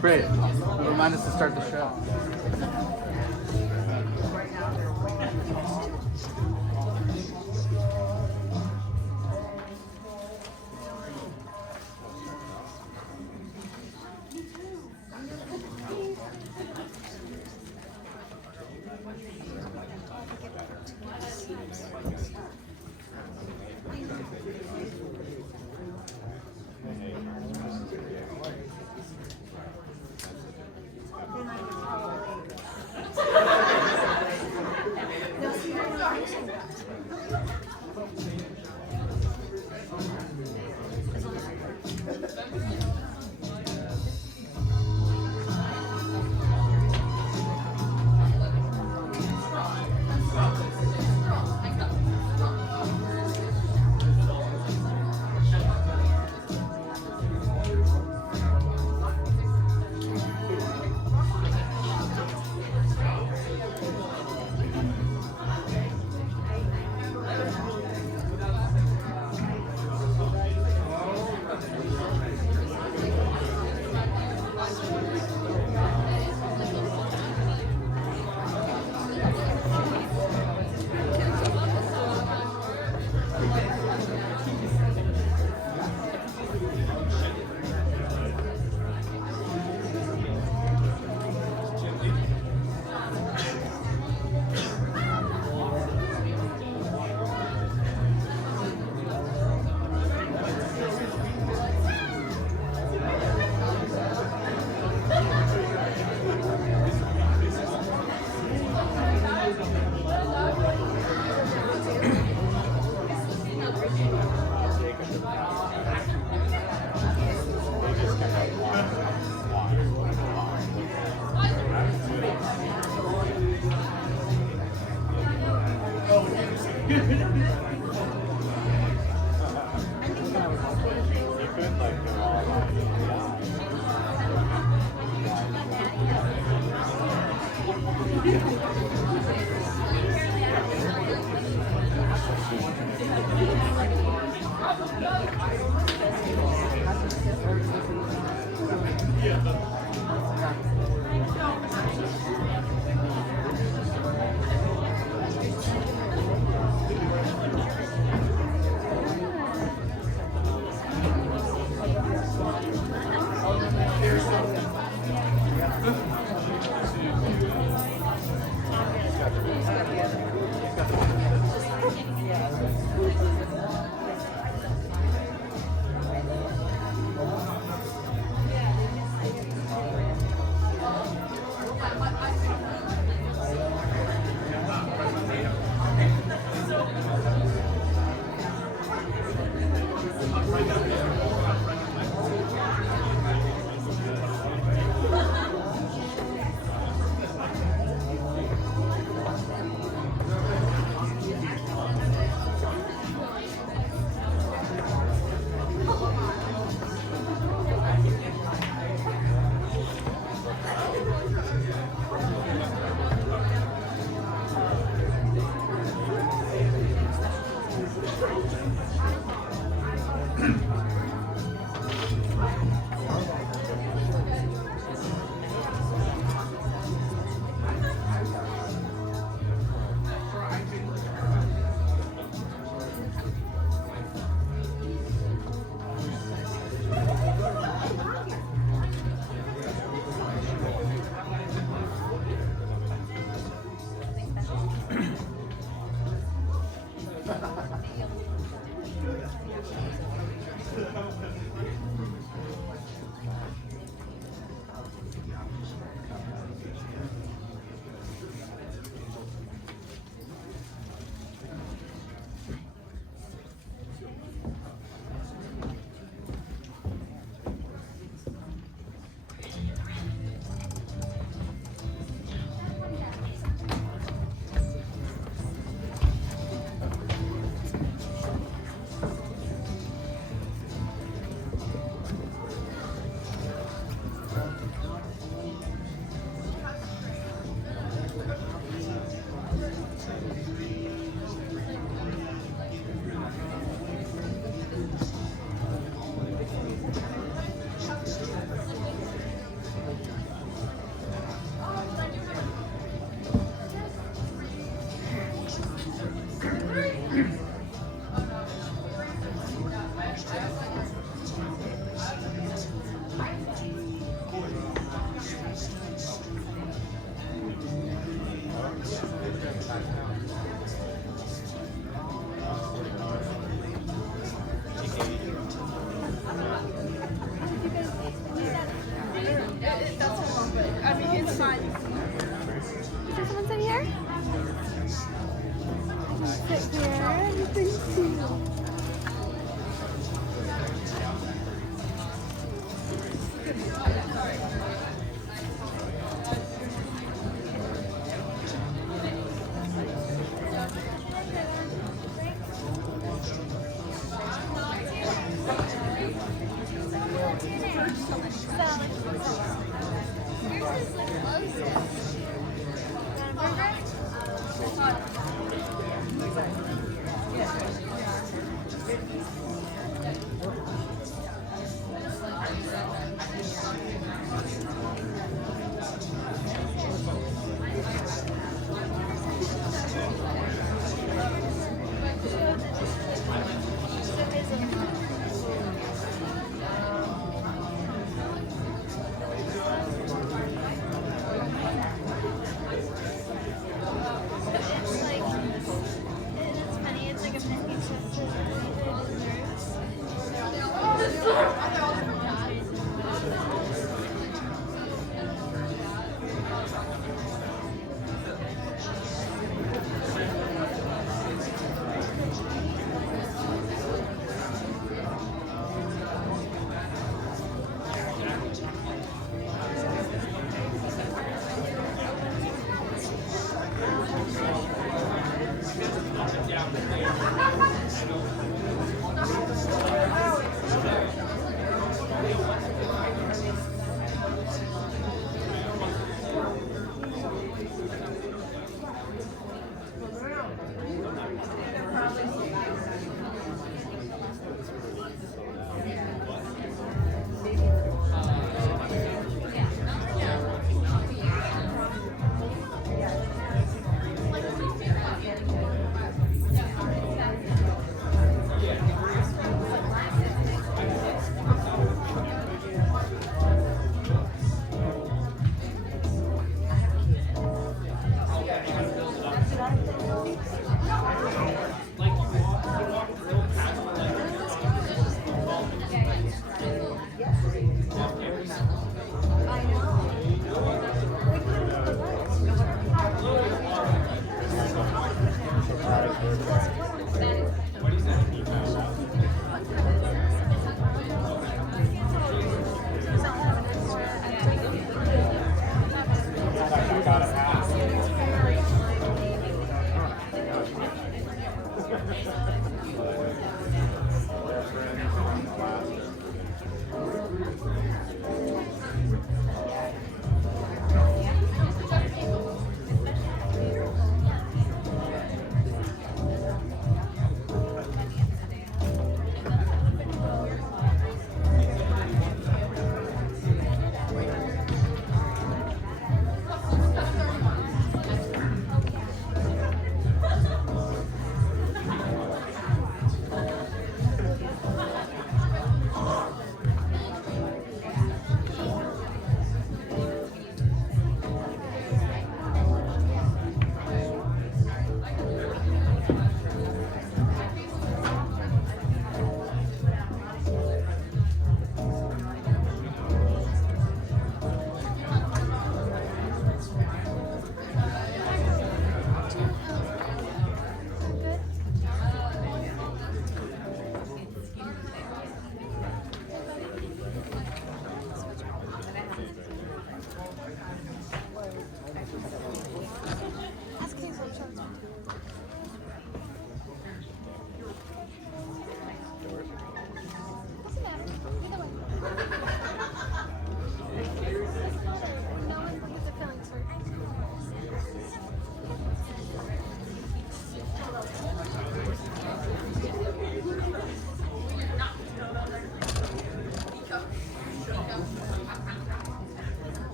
Great. Remind us to start the show.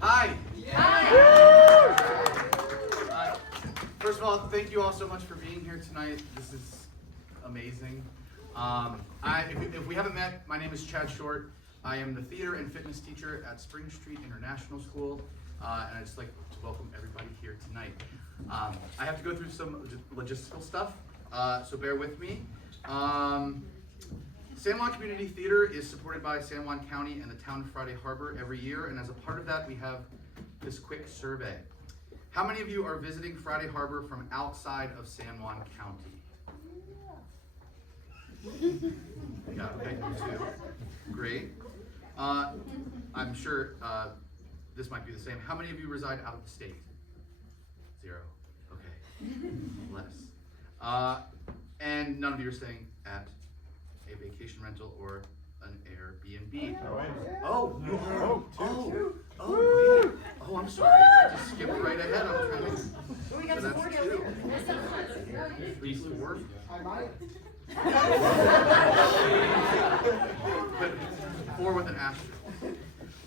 Hi. Hi. First of all, thank you all so much for being here tonight. This is amazing. If we haven't met, my name is Chad Short. I am the theater and fitness teacher at Spring Street International School, and I'd just like to welcome everybody here tonight. I have to go through some logistical stuff, so bear with me. San Juan Community Theatre is supported by San Juan County and the town of Friday Harbor every year, and as a part of that, we have this quick survey. How many of you are visiting Friday Harbor from outside of San Juan County? Yeah, okay, you too. Great. I'm sure this might be the same. How many of you reside out of the state? 0. Okay. Less. And none of you are staying at a vacation rental or an Airbnb. Oh, you are. Oh, I'm sorry. I just skipped right ahead. I'm trying to. So that's 2. 3, 4. But 4 with an asterisk.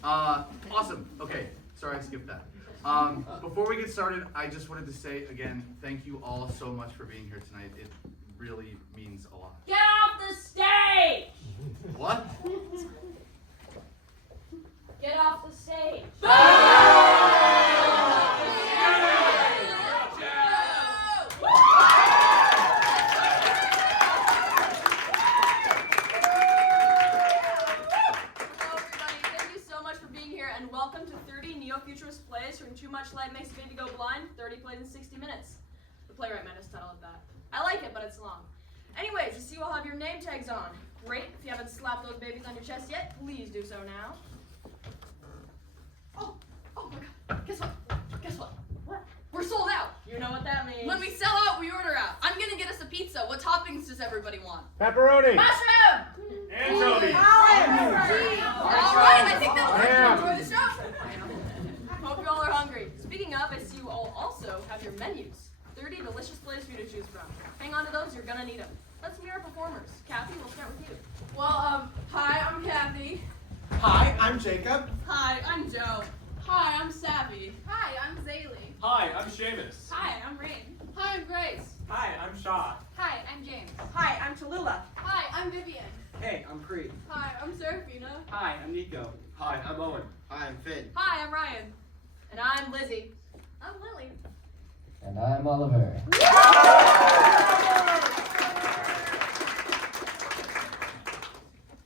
Awesome. Okay. Sorry, I skipped that. Before we get started, I just wanted to say again, thank you all so much for being here tonight. It really means a lot. Get off the stage! What? Get off the stage. Neo-futurist plays from Too Much Light Makes a Baby Go Blind, 30 plays in 60 minutes. The playwright might have titled that. I like it, but it's long. Anyways, I see you all have your name tags on. Great. If you haven't slapped those babies on your chest yet, please do so now. Oh my God. Guess what? What? We're sold out. You know what that means. When we sell out, we order out. I'm gonna get us a pizza. What toppings does everybody want? Pepperoni. Mushroom! Anchovy. All right, I think that'll help you enjoy the show. Hope you all are hungry. Speaking of, I see you all also have your menus. 30 delicious plays for you to choose from. Hang on to those, you're gonna need them. Let's meet our performers. Kathy, we'll start with you. Well, hi, I'm Kathy. Hi, I'm Jacob. Hi, I'm Joe. Hi, I'm Savvy. Hi, I'm Zaylee. Hi, I'm Seamus. Hi, I'm Rain. Hi, I'm Grace. Hi, I'm Shaw. Hi, I'm James. Hi, I'm Tallulah. Hi, I'm Vivian. Hey, I'm Creed. Hi, I'm Serafina. Hi, I'm Nico. Hi, I'm Owen. Hi, I'm Finn. Hi, I'm Ryan. And I'm Lizzie. I'm Lily. And I'm Oliver.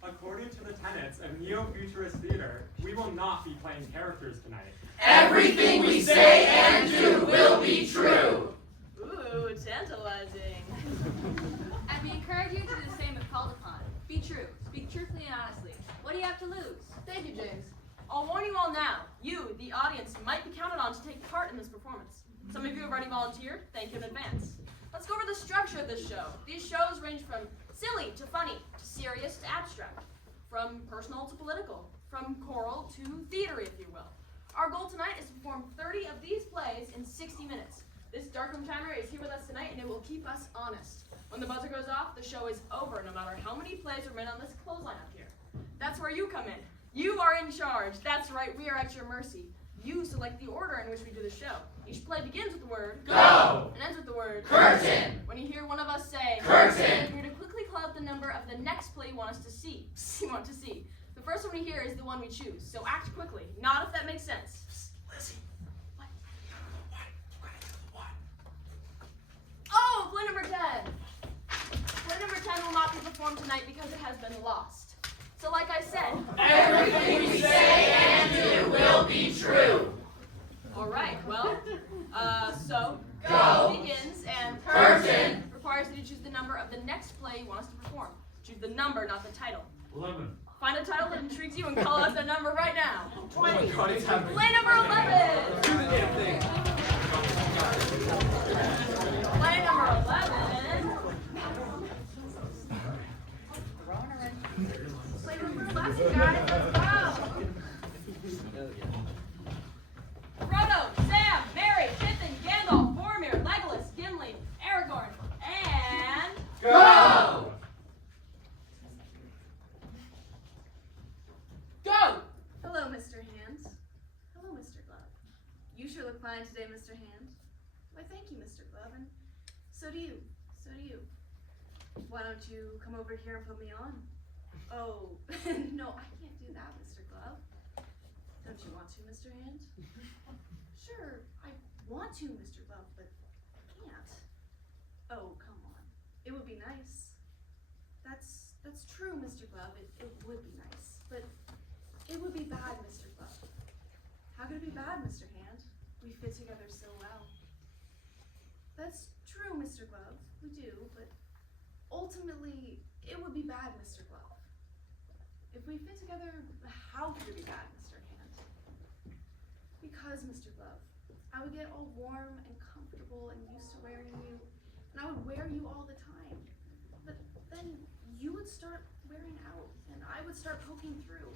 According to the tenets of neo-futurist theater, we will not be playing characters tonight. Everything we say and do will be true. Ooh, tantalizing. And we encourage you to do the same if called upon. Be true. Speak truthfully and honestly. What do you have to lose? Thank you, James. I'll warn you all now, you, the audience, might be counted on to take part in this performance. Some of you have already volunteered, thank you in advance. Let's go over the structure of this show. These shows range from silly to funny, to serious to abstract, from personal to political, from choral to theater, if you will. Our goal tonight is to perform 30 of these plays in 60 minutes. This darkroom timer is here with us tonight, and it will keep us honest. When the buzzer goes off, the show is over, no matter how many plays remain on this clothesline up here. That's where you come in. You are in charge. That's right, we are at your mercy. You select the order in which we do the show. Each play begins with the word Go and ends with the word Curtain. When you hear one of us say Curtain, you're to quickly call out the number of the next play you want us to see. The first one we hear is the one we choose, so act quickly. Not if that makes sense. Psst, Lizzie. What? What? You gotta do the what? Oh, play number 10. Play number 10 will not be performed tonight because it has been lost. So like I said, Everything we say and do will be true. All right, well, so Go begins and Curtain requires you to choose the number of the next play you want us to perform. Choose the number, not the title. 11. Find a title that intrigues you and call out the number right now. 20. Oh my God, it's happening. Play number 11. Do the damn thing. Play number 11. Play number 11, guys. Let's go. Frodo, Sam, Merry, Pippin, Gandalf, Boromir, Legolas, Gimli, Aragorn, and... Go! Go! Hello, Mr. Hands. Hello, Mr. You sure look fine today, Mr. Hand. Why, thank you, Mr. Glove, and so do you. So do you. Why don't you come over here and put me on? Oh, no, I can't do that, Mr. Glove. Don't you want to, Mr. Hand? Sure, I want to, Mr. Glove, but I can't. Oh, come on. It would be nice. That's true, Mr. Glove. It would be nice. But it would be bad, Mr. Glove. How could it be bad, Mr. Hand? We fit together so well. That's true, Mr. Glove. We do, but ultimately, it would be bad, Mr. Glove. If we fit together, how could it be bad, Mr. Hand? Because, Mr. Glove, I would get all warm and comfortable and used to wearing you, and I would wear you all the time. But then you would start wearing out, and I would start poking through.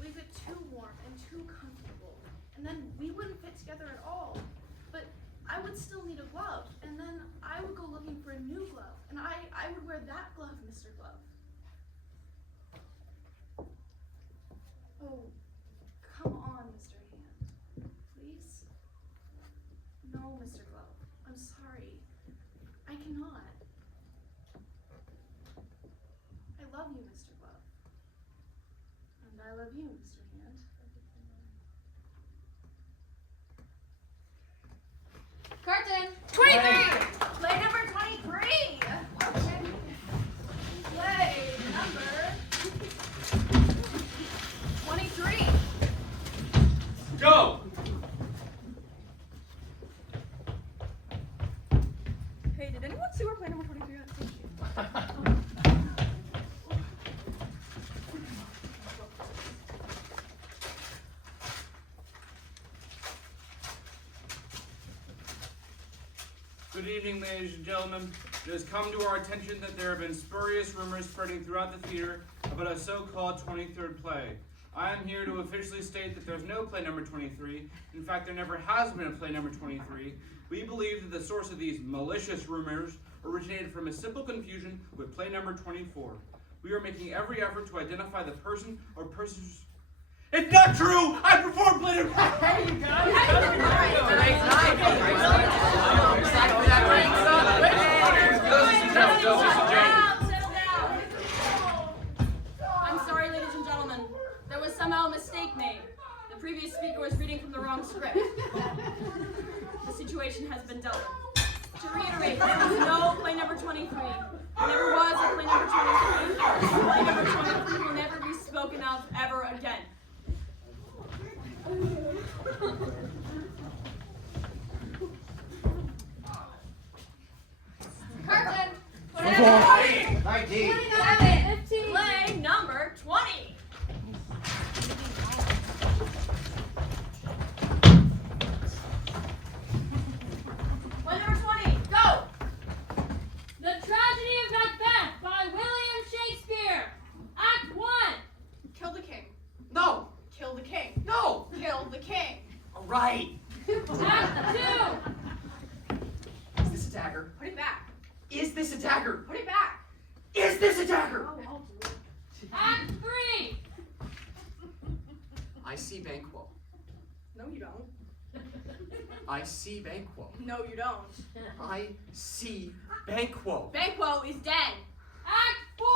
We'd get too warm and too comfortable, and then we wouldn't fit together at all. But I would still need a glove, and then I would go looking for a new glove, and I would wear that glove, Mr. Glove. Oh, come on, Mr. Hand. Please? No, Mr. Glove. I'm sorry. I cannot. I love you, Mr. Glove. And I love you, Mr. Hand. Curtain! 23! Play number 23! Okay. Play number 23. Go! Hey, did anyone see where play number 23 at? Good evening, ladies and gentlemen. It has come to our attention that there have been spurious rumors spreading throughout the theater about a so-called 23rd play. I am here to officially state that there's no play number 23. In fact, there never has been a play number 23. We believe that the source of these malicious rumors originated from a simple confusion with play number 24. We are making every effort to identify the person or persons. It's not true! I performed play number. Hey, you guys! Settle down. I'm sorry, ladies and gentlemen. There was somehow a mistake made. The previous speaker was reading from the wrong script. The situation has been dealt with. To reiterate, there was no play number 23. There never was a play number 23. Play number 23 will never be spoken of ever again. Curtain! 19. 15. Play number 20. Play number 20. Go! The Tragedy of Macbeth by William Shakespeare. Act 1. Kill the king. No. Kill the king. No. Kill the king. All right. Act 2. Is this a dagger? Put it back. Is this a dagger? Put it back. Is this a dagger? Act 3. I see Banquo. No, you don't. I see Banquo. No, you don't. I see Banquo. Banquo is dead. Act 4.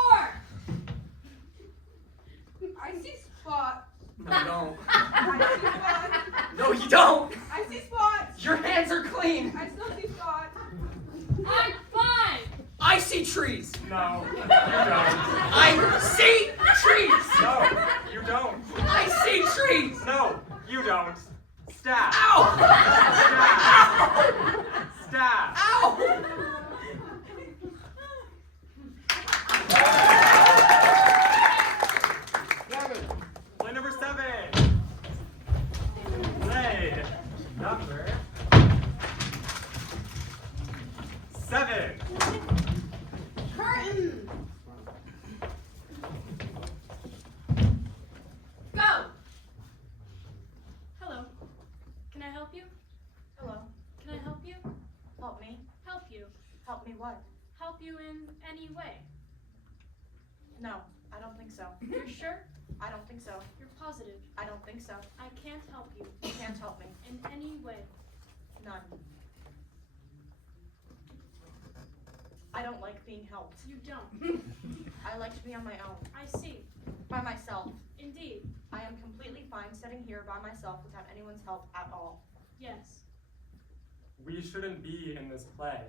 I see Spot. No, you don't. I see Spot. No, you don't. I see Spot. Your hands are clean. I still see Spot. Act 5. I see trees. No, you don't. I see trees. No, you don't. I see trees. No, you don't. Stab. Ow! Stab. Ow! Play number 7. Play number 7. Curtain. Go. Hello. Can I help you? Hello. Can I help you? Help me. Help you. Help me what? Help you in any way. No, I don't think so. You're sure? I don't think so. You're positive. I don't think so. I can't help you. You can't help me. In any way. None. I don't like being helped. You don't. I like to be on my own. I see. By myself. Indeed. I am completely fine sitting here by myself without anyone's help at all. Yes. We shouldn't be in this play.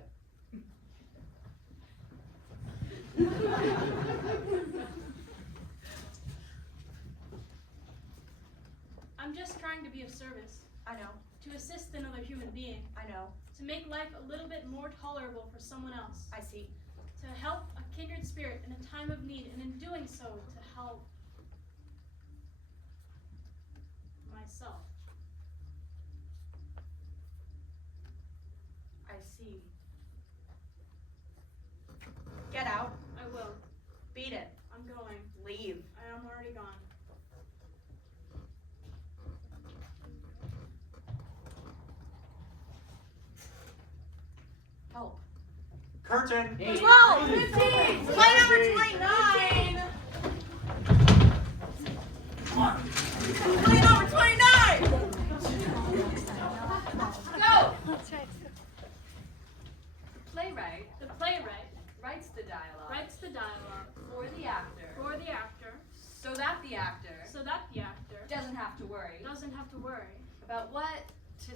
I'm just trying to be of service. I know. To assist another human being. I know. To make life a little bit more tolerable for someone else. I see. To help a kindred spirit in a time of need, and in doing so, to help myself. I see. Get out. I will. Beat it. I'm going. Leave. I am already gone. Help. Curtain! 12! 15! Play number 29! Play number 29! Go! The playwright writes the dialogue Writes the dialogue for the actor for the actor, so that the actor so that the actor doesn't have to worry doesn't have to worry about what to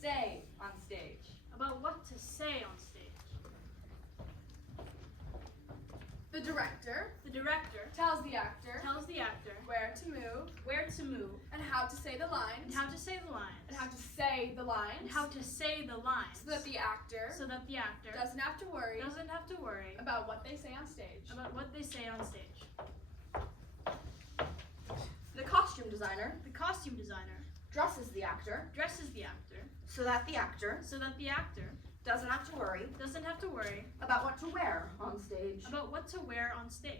say on stage. about what to say on stage. The director The director tells the actor tells the actor where to move where to move, and how to say the and lines how to say the lines, and how to say the lines and how to say the lines, so that the actor so that the actor doesn't have to worry doesn't have to worry about what they say on stage. about what they say on stage. The costume designer The costume designer dresses the actor dresses the actor so that the actor so that the actor doesn't have to worry doesn't have to worry about what to wear on stage. about what to wear on stage.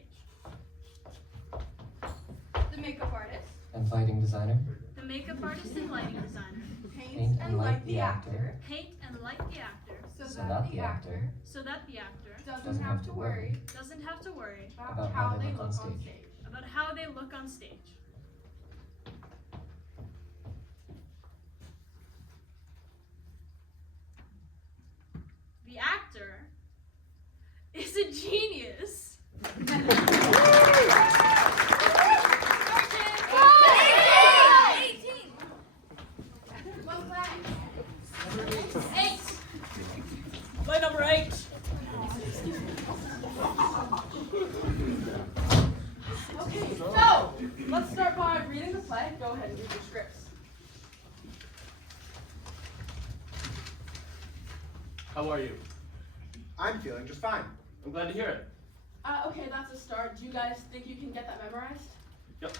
The makeup artist And lighting designer. The makeup artist and lighting designer paints and light the actor paint and light the actor so So that that the actor so that the actor doesn't have to worry doesn't have to worry about how they look on stage. about how they look on stage. The actor is a genius. Eight. Play number 8. Okay, so let's start by reading the play. Go ahead and read your scripts. How are you? I'm feeling just fine. I'm glad to hear it. Okay, that's a start. Do you guys think you can get that memorized? Yep.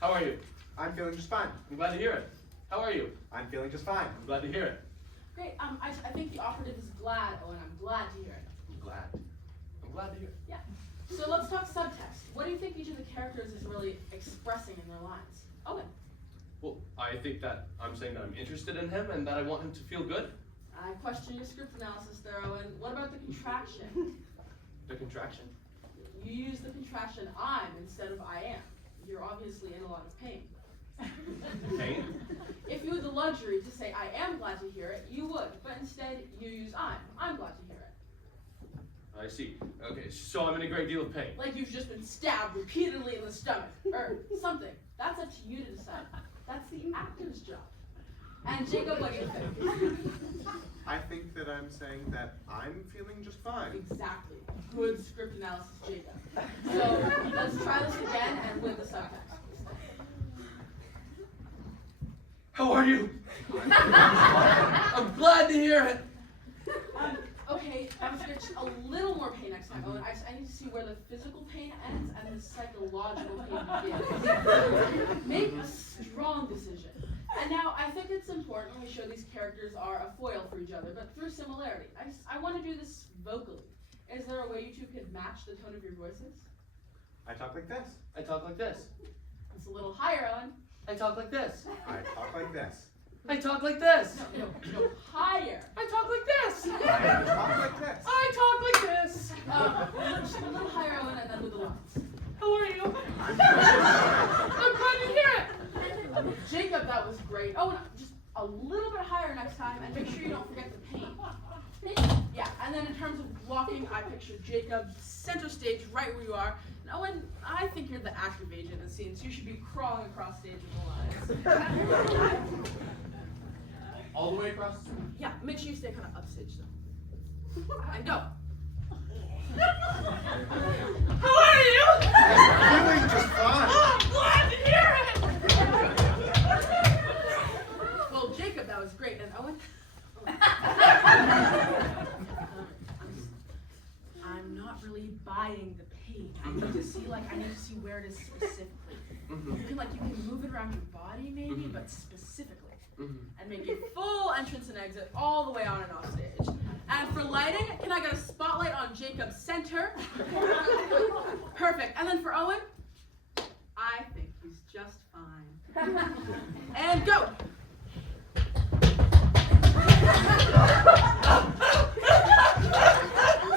How are you? I'm feeling just fine. I'm glad to hear it. How are you? I'm feeling just fine. I'm glad to hear it. Great. I think the operative is glad, Owen. I'm glad to hear it. I'm glad. I'm glad to hear it. Yeah. So let's talk subtext. What do you think each of the characters is really expressing in their lines? Owen. Well, I think that I'm saying that I'm interested in him and that I want him to feel good. I question your script analysis there, Owen. What about the contraction? The contraction. You use the contraction I'm instead of I am. You're obviously in a lot of pain. Pain? If you had the luxury to say I am glad to hear it, you would. But instead, you use I'm glad to hear it. I see. Okay, so I'm in a great deal of pain. Like you've just been stabbed repeatedly in the stomach. Or something. That's up to you to decide. That's the actor's job. And Jacob, what do you think? I think that I'm saying that I'm feeling just fine. Exactly. Good script analysis, Jacob. So let's try this again and with the subtext. How are you? I'm glad to hear it. Okay, I'm gonna get a little more pain next time. Owen. I need to see where the physical pain ends and the psychological pain begins. Make a strong decision. And now, I think it's important when we show these characters are a foil for each other, but through similarity. I want to do this vocally. Is there a way you two could match the tone of your voices? I talk like this. I talk like this. It's a little higher, Owen. I talk like this. I talk like this. I talk like this. No, higher. I talk like this. I talk like this. I talk like this. Just a little higher, Owen, and then with the lines. How are you? I'm Jacob, center stage, right where you are. And Owen, I think you're the active agent in the scene, so you should be crawling across stage with the lines. All the way across? Yeah, make sure you stay kind of upstage though. And go. How are you? I'm doing just fine. Oh, I'm glad to hear it. Well, Jacob, that was great. And Owen? I'm not really buying the pain. I need to see where it is specifically. You can move it around your body maybe, but specifically. And make a full entrance and exit all the way on and off stage. And for lighting, can I get a spotlight on Jacob's center? Perfect. And then for Owen, I think he's just fine. And go.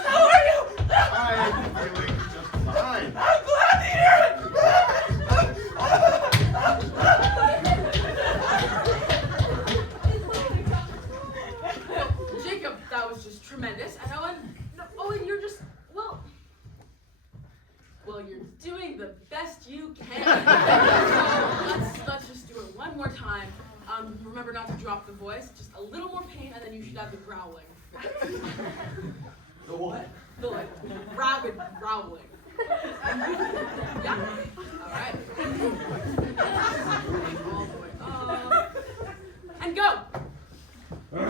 How are you? I'm doing just fine. I'm glad to hear it. Jacob, that was just tremendous. And Owen, you're just, well, you're doing the best you can. So let's just do it one more time. Remember not to drop the voice, just a little more pain, and then you should have the growling. The what? The rabid growling. Yeah. All right. All the way up. And go. How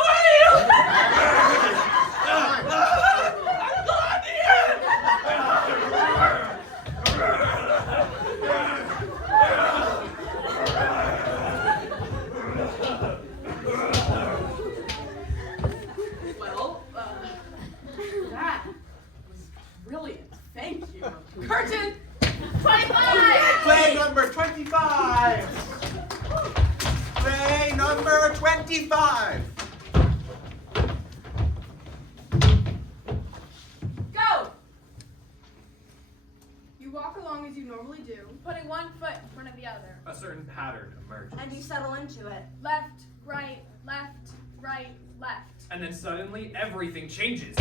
are you? I'm glad to hear it. Well, that was brilliant. Thank you. Curtain 25! Play number 25. Play number 25. Go! You walk along as you normally do, putting one foot in front of the other. A certain pattern emerges. And you settle into it. Left, right, left, right, left. And then suddenly everything changes.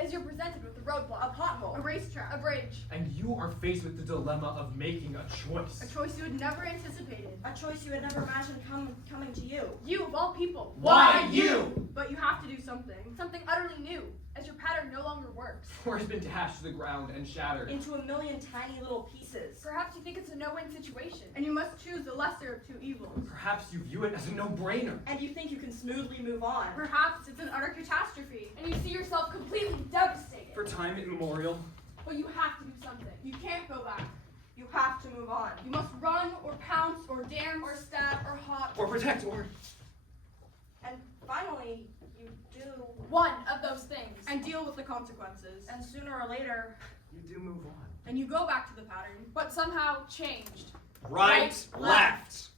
As you're presented with a roadblock, a pothole, a racetrack, a bridge. And you are faced with the dilemma of making a choice. A choice you had never anticipated. A choice you had never imagined coming to you. You, of all people. Why you? But you have to do something. Something utterly new, as your pattern no longer works. Or has been dashed to the ground and shattered. Into a million tiny little pieces. Perhaps you think it's a no-win situation, and you must choose the lesser of two evils. Perhaps you view it as a no-brainer. And you think you can smoothly move on. Perhaps it's an utter catastrophe, and you see yourself completely devastated. For time immemorial. But you have to do something. You can't go back. You have to move on. You must run, or pounce, or dance, or stab, or hop. Or protect, or... And finally, you do... one of those things. And deal with the consequences. And sooner or later... You do move on. And you go back to the pattern, but somehow changed. Right, left.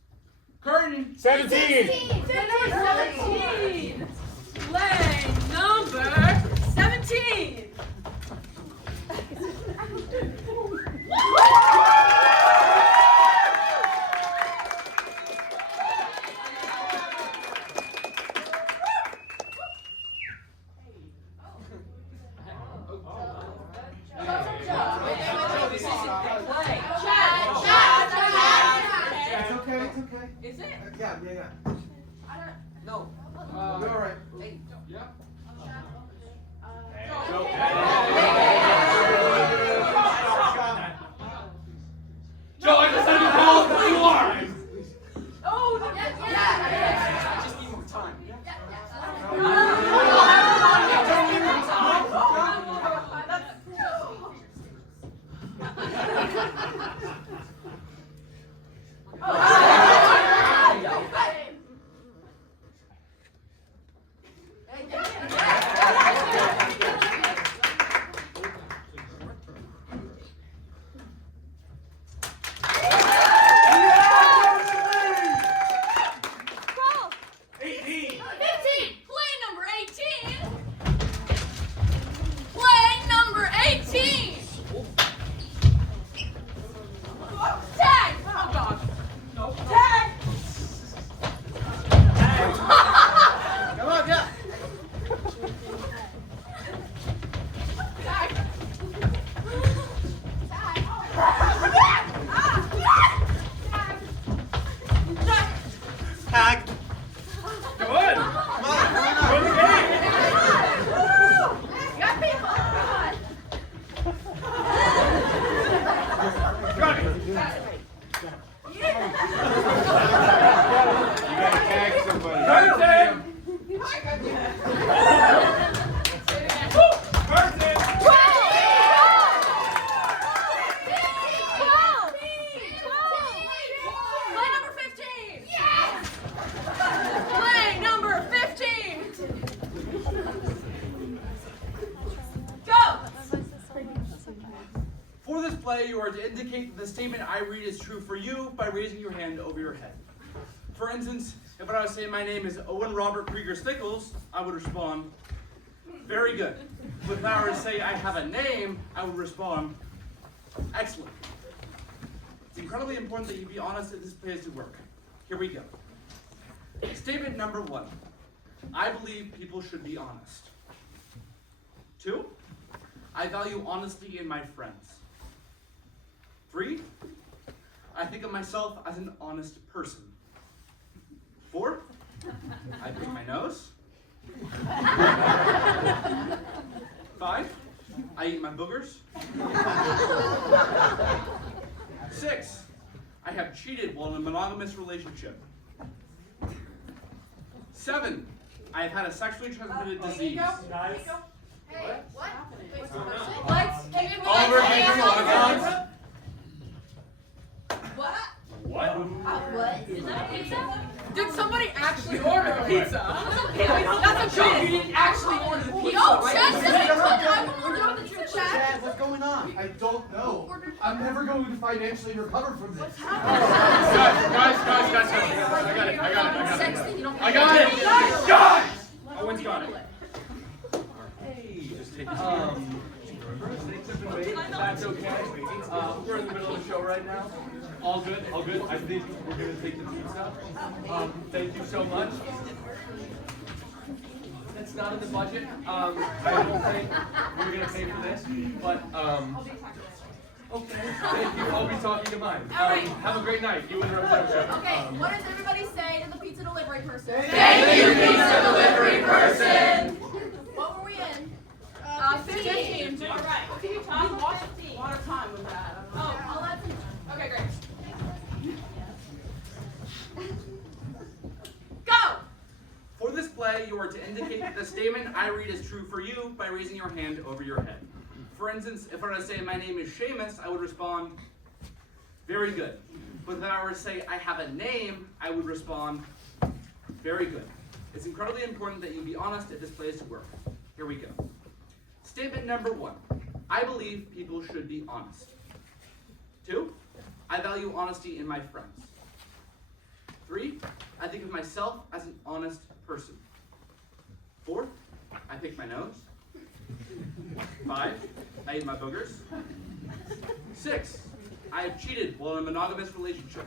Curtain 17. 17. Play number 17. It's okay. Is it? Yeah. No. You're all right. Hey. Yeah. Joe, I just had to tell who you are. Oh, yeah. Just need more time. this play, you are to indicate that the statement I read is true for you by raising your hand over your head. For instance, if I was to say my name is Owen Robert Krieger Stickles, I would respond, very good. But if I were to say I have a name, I would respond, excellent. It's incredibly important that you be honest if this play is to work. Here we go. Statement number 1. I believe people should be honest. 2. I value honesty in my friends. 3. I think of myself as an honest person. 4. I pick my nose. 5. I eat my boogers. 6. I have cheated while in a monogamous relationship. 7. I have had a sexually transmitted disease. Guys, Hey, what? Wait, Let's take it Oliver, take your log. What? what? What? Is that a pizza? Did somebody actually order a pizza? That's a joke. You didn't actually order the pizza, No, right? Chad said You I didn't couldn't. order I won't do the truth, Chad. Chad, what's going on? I don't know. I'm never going to financially recover from this. Guys. I got it. I got it. Guys! Owen's got it. Just take it. First, take sip and wait. If that's okay. We're in the middle of the show right now. All good, all good. I think we're gonna take the pizza. Thank you so much. It's not in the budget. I don't think we're gonna pay for this, but okay. Thank you. I'll be talking to mine. All right. Have a great night. You and the representative. Okay, what does everybody say to the pizza delivery person? Thank you, pizza delivery person. What were we in? 15. All right. We lost a lot of time with that. Oh, 11. Okay, great. Go! For this play, you are to indicate that the statement I read is true for you by raising your hand over your head. For instance, if I were to say my name is Seamus, I would respond, very good. But if I were to say I have a name, I would respond, very good. It's incredibly important that you be honest if this play is to work. Here we go. Statement number 1. I believe people should be honest. 2. I value honesty in my friends. 3. I think of myself as an honest person. 4. I pick my nose. 5. I eat my boogers. 6. I have cheated while in a monogamous relationship.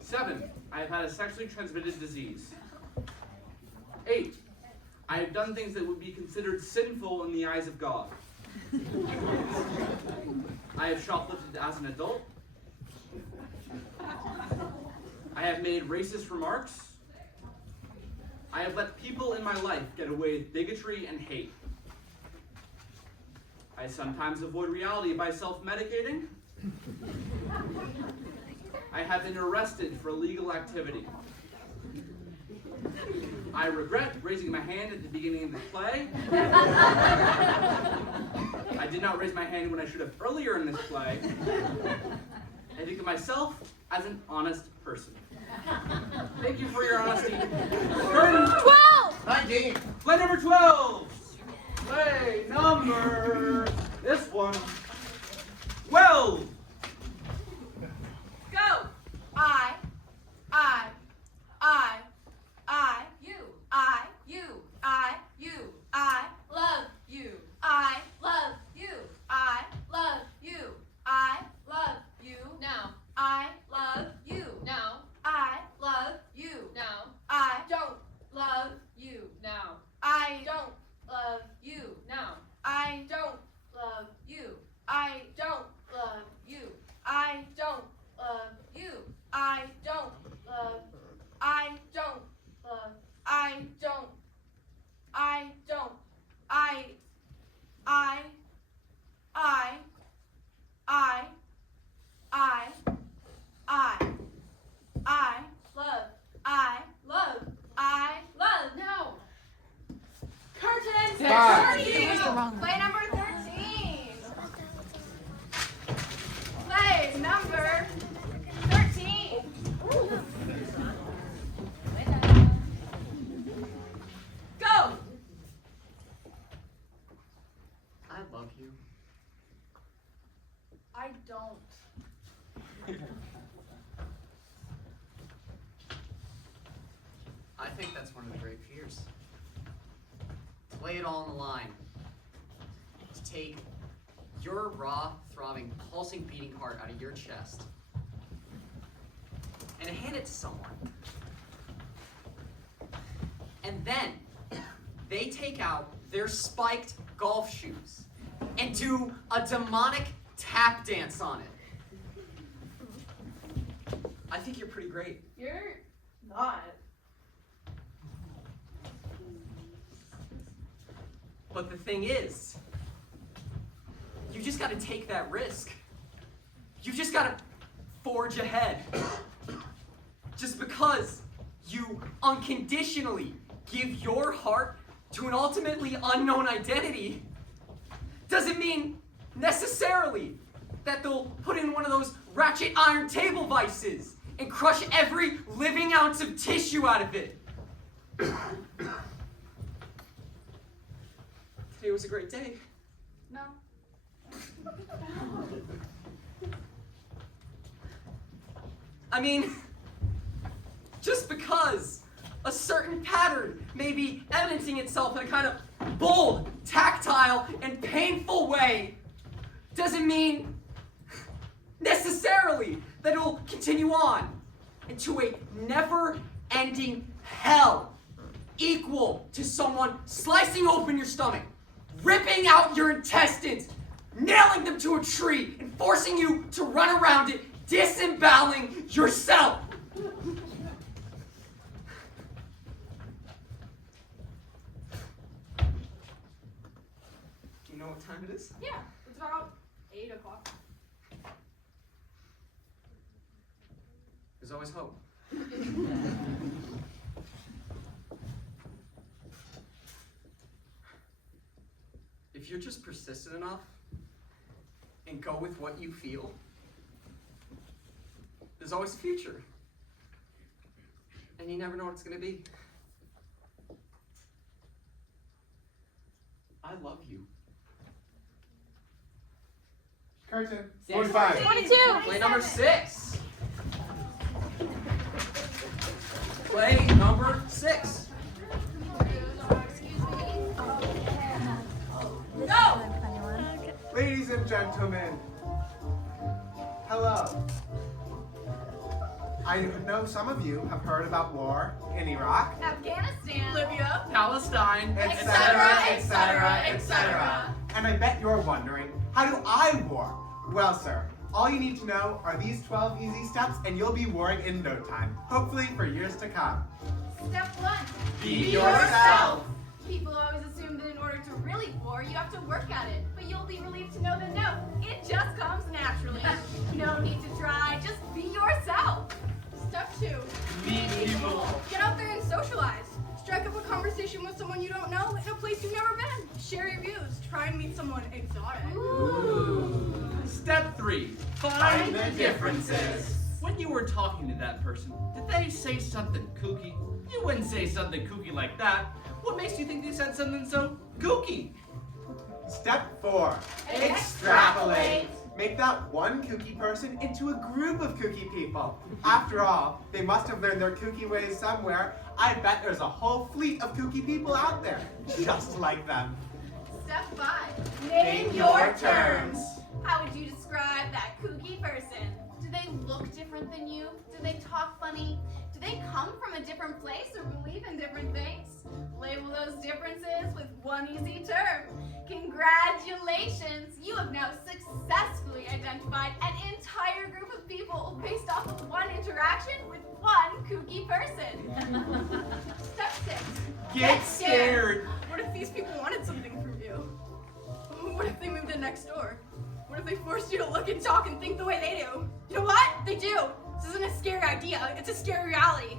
7. I have had a sexually transmitted disease. 8. I have done things that would be considered sinful in the eyes of God. I have shoplifted as an adult. I have made racist remarks. I have let people in my life get away with bigotry and hate. I sometimes avoid reality by self-medicating. I have been arrested for illegal activity. I regret raising my hand at the beginning of the play. I did not raise my hand when I should have earlier in this play. I think of myself as an honest person. Thank you for your honesty. Curtain 12! 19. Play number 12. Play number, this one, 12. Go! I love you. I love you. I love you. I love you. Now. I love you. Now. I love you. Now. I don't love you. Now. I don't love you. Now. I don't love you. I don't love you. I don't love you. I don't love. I don't love. I don't. I don't. I love. I love. No. Curtain. 13. Play number 13. Play number 13. Go! I love you. I don't. I think that's one of the great fears. To lay it all on the line. To take your raw, throbbing, pulsing, beating heart out of your chest and hand it to someone. And then they take out their spiked golf shoes and do a demonic tap dance on it. I think you're pretty great. You're not. But the thing is, you just gotta take that risk. You just gotta forge ahead. Just because you unconditionally give your heart to an ultimately unknown identity doesn't mean necessarily that they'll put in one of those ratchet iron table vices and crush every living ounce of tissue out of it. Today was a great day. No. I mean, just because a certain pattern may be evidencing itself in a kind of bold, tactile, and painful way doesn't mean necessarily that it'll continue on into a never-ending hell equal to someone slicing open your stomach, ripping out your intestines, nailing them to a tree, and forcing you to run around it, disemboweling yourself. Do you know what time it is? Yeah, it's about 8 o'clock. There's always hope. If you're just persistent enough and go with what you feel, there's always a future. And you never know what it's going to be. I love you. Curtain. 45. 22. Play number 6. Play number 6. Go! Ladies and gentlemen, hello. I know some of you have heard about war in Iraq, Afghanistan, Libya, Palestine, etc., etc., etc. And I bet you're wondering, how do I war? Well, sir, all you need to know are these 12 easy steps and you'll be warring in no time, hopefully for years to come. Step 1. Be yourself. People always assume that in order to really war, you have to work at it. But you'll be relieved to know that no, it just comes naturally. No need to try, just be yourself. Step 2. Meet people. Get out there and socialize. Strike up a conversation with someone you don't know in a place you've never been. Share your views. Try and meet someone exotic. Ooh. Step 3. Find the differences. When you were talking to that person, did they say something kooky? You wouldn't say something kooky like that. What makes you think they said something so kooky? Step 4. Extrapolate. Make that one kooky person into a group of kooky people. After all, they must have learned their kooky ways somewhere. I bet there's a whole fleet of kooky people out there, just like them. Step 5. Name your terms. How would you describe that kooky person? Do they look different than you? Do they talk funny? Do they come from a different place or believe in different things? Label those differences with one easy term. Congratulations! You have now successfully identified an entire group of people based off of one interaction with one kooky person. Step 6. Get scared. What if these people wanted something from you? What if they moved in next door? What if they forced you to look and talk and think the way they do? You know what? They do. This isn't a scary idea. It's a scary reality.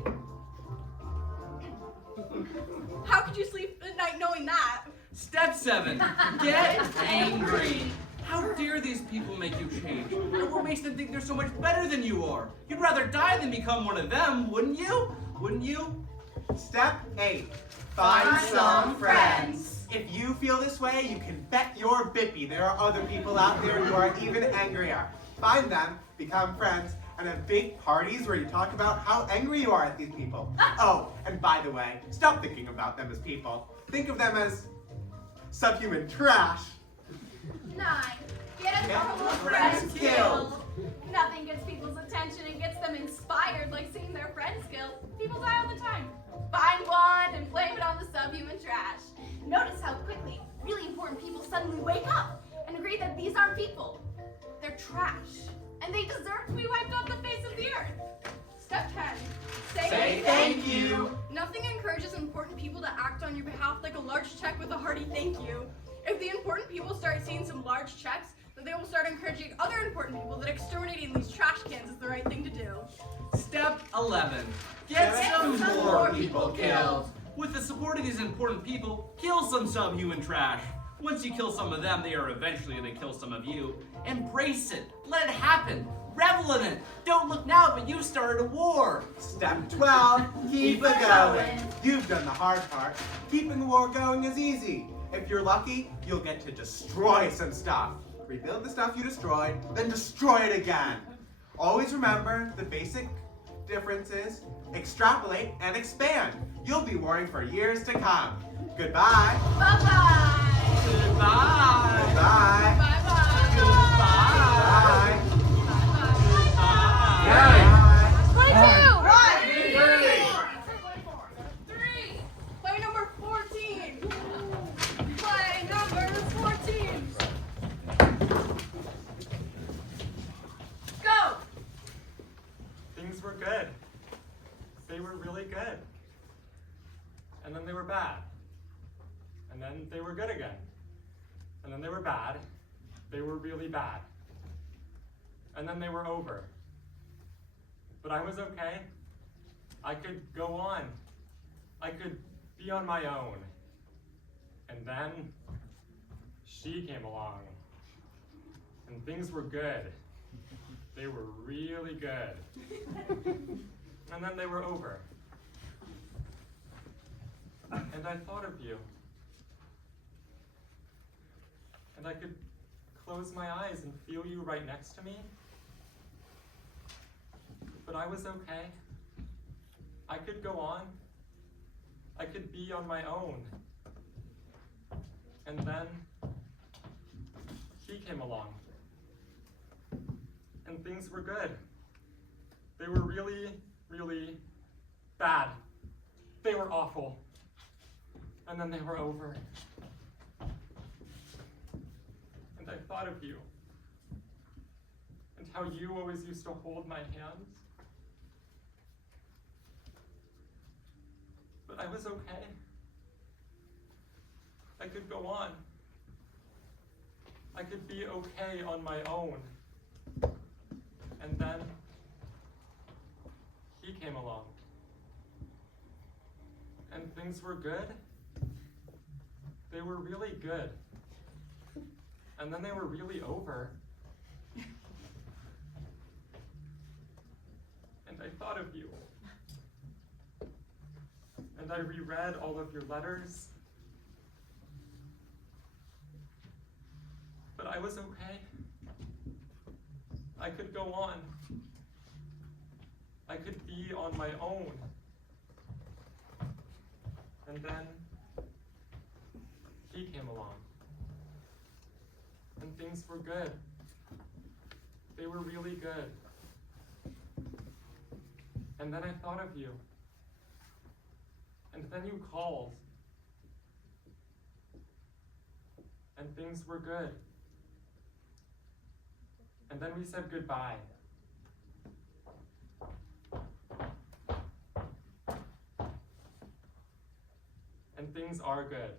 How could you sleep at night knowing that? Step 7. Get angry. How dare these people make you change? And what makes them think they're so much better than you are? You'd rather die than become one of them, wouldn't you? Wouldn't you? Step 8. Find some friends. If you feel this way, you can bet your bippy there are other people out there who are even angrier. Find them, become friends, and have big parties where you talk about how angry you are at these people. Oh, and by the way, stop thinking about them as people. Think of them as subhuman trash. 9. Get a couple of friends killed. Nothing gets people's attention and gets them inspired like seeing their friends killed. People die all the time. Find one and blame it on the subhuman trash. Notice how quickly really important people suddenly wake up and agree that these aren't people. They're trash. And they deserve to be wiped off the face of the earth. Step 10. Say thank you. Nothing encourages important people to act on your behalf like a large check with a hearty thank you. If the important people start seeing some large checks, then they will start encouraging other important people that exterminating these trash cans is the right thing to do. Step 11. Get some more people killed. With the support of these important people, kill some subhuman trash. Once you kill some of them, they are eventually going to kill some of you. Embrace it. Let it happen. Revel in it. Don't look now, but you've started a war. Step 12, keep it going. You've done the hard part. Keeping the war going is easy. If you're lucky, you'll get to destroy some stuff. Rebuild the stuff you destroyed, then destroy it again. Always remember the basic difference is extrapolate and expand. You'll be warring for years to come. Goodbye. Bye-bye. Goodbye. Goodbye. Bye-bye. Goodbye. Bye-bye. 22. 3. Play number 14. Play number 14. Go. Things were good. They were really good. And then they were bad. And then they were good again. And then they were bad. They were really bad. And then they were over. But I was okay. I could go on. I could be on my own. And then she came along. And things were good. They were really good. And then they were over. And I thought of you. And I could close my eyes and feel you right next to me. But I was okay. I could go on. I could be on my own. And then he came along. And things were good. They were really, really bad. They were awful. And then they were over. And I thought of you. And how you always used to hold my hands. But I was okay. I could go on. I could be okay on my own. And then he came along. And things were good. They were really good. And then they were really over. And I thought of you. And I reread all of your letters. But I was okay. I could go on. I could be on my own. And then he came along. And things were good. They were really good. And then I thought of you. And then you called. And things were good. And then we said goodbye. And things are good.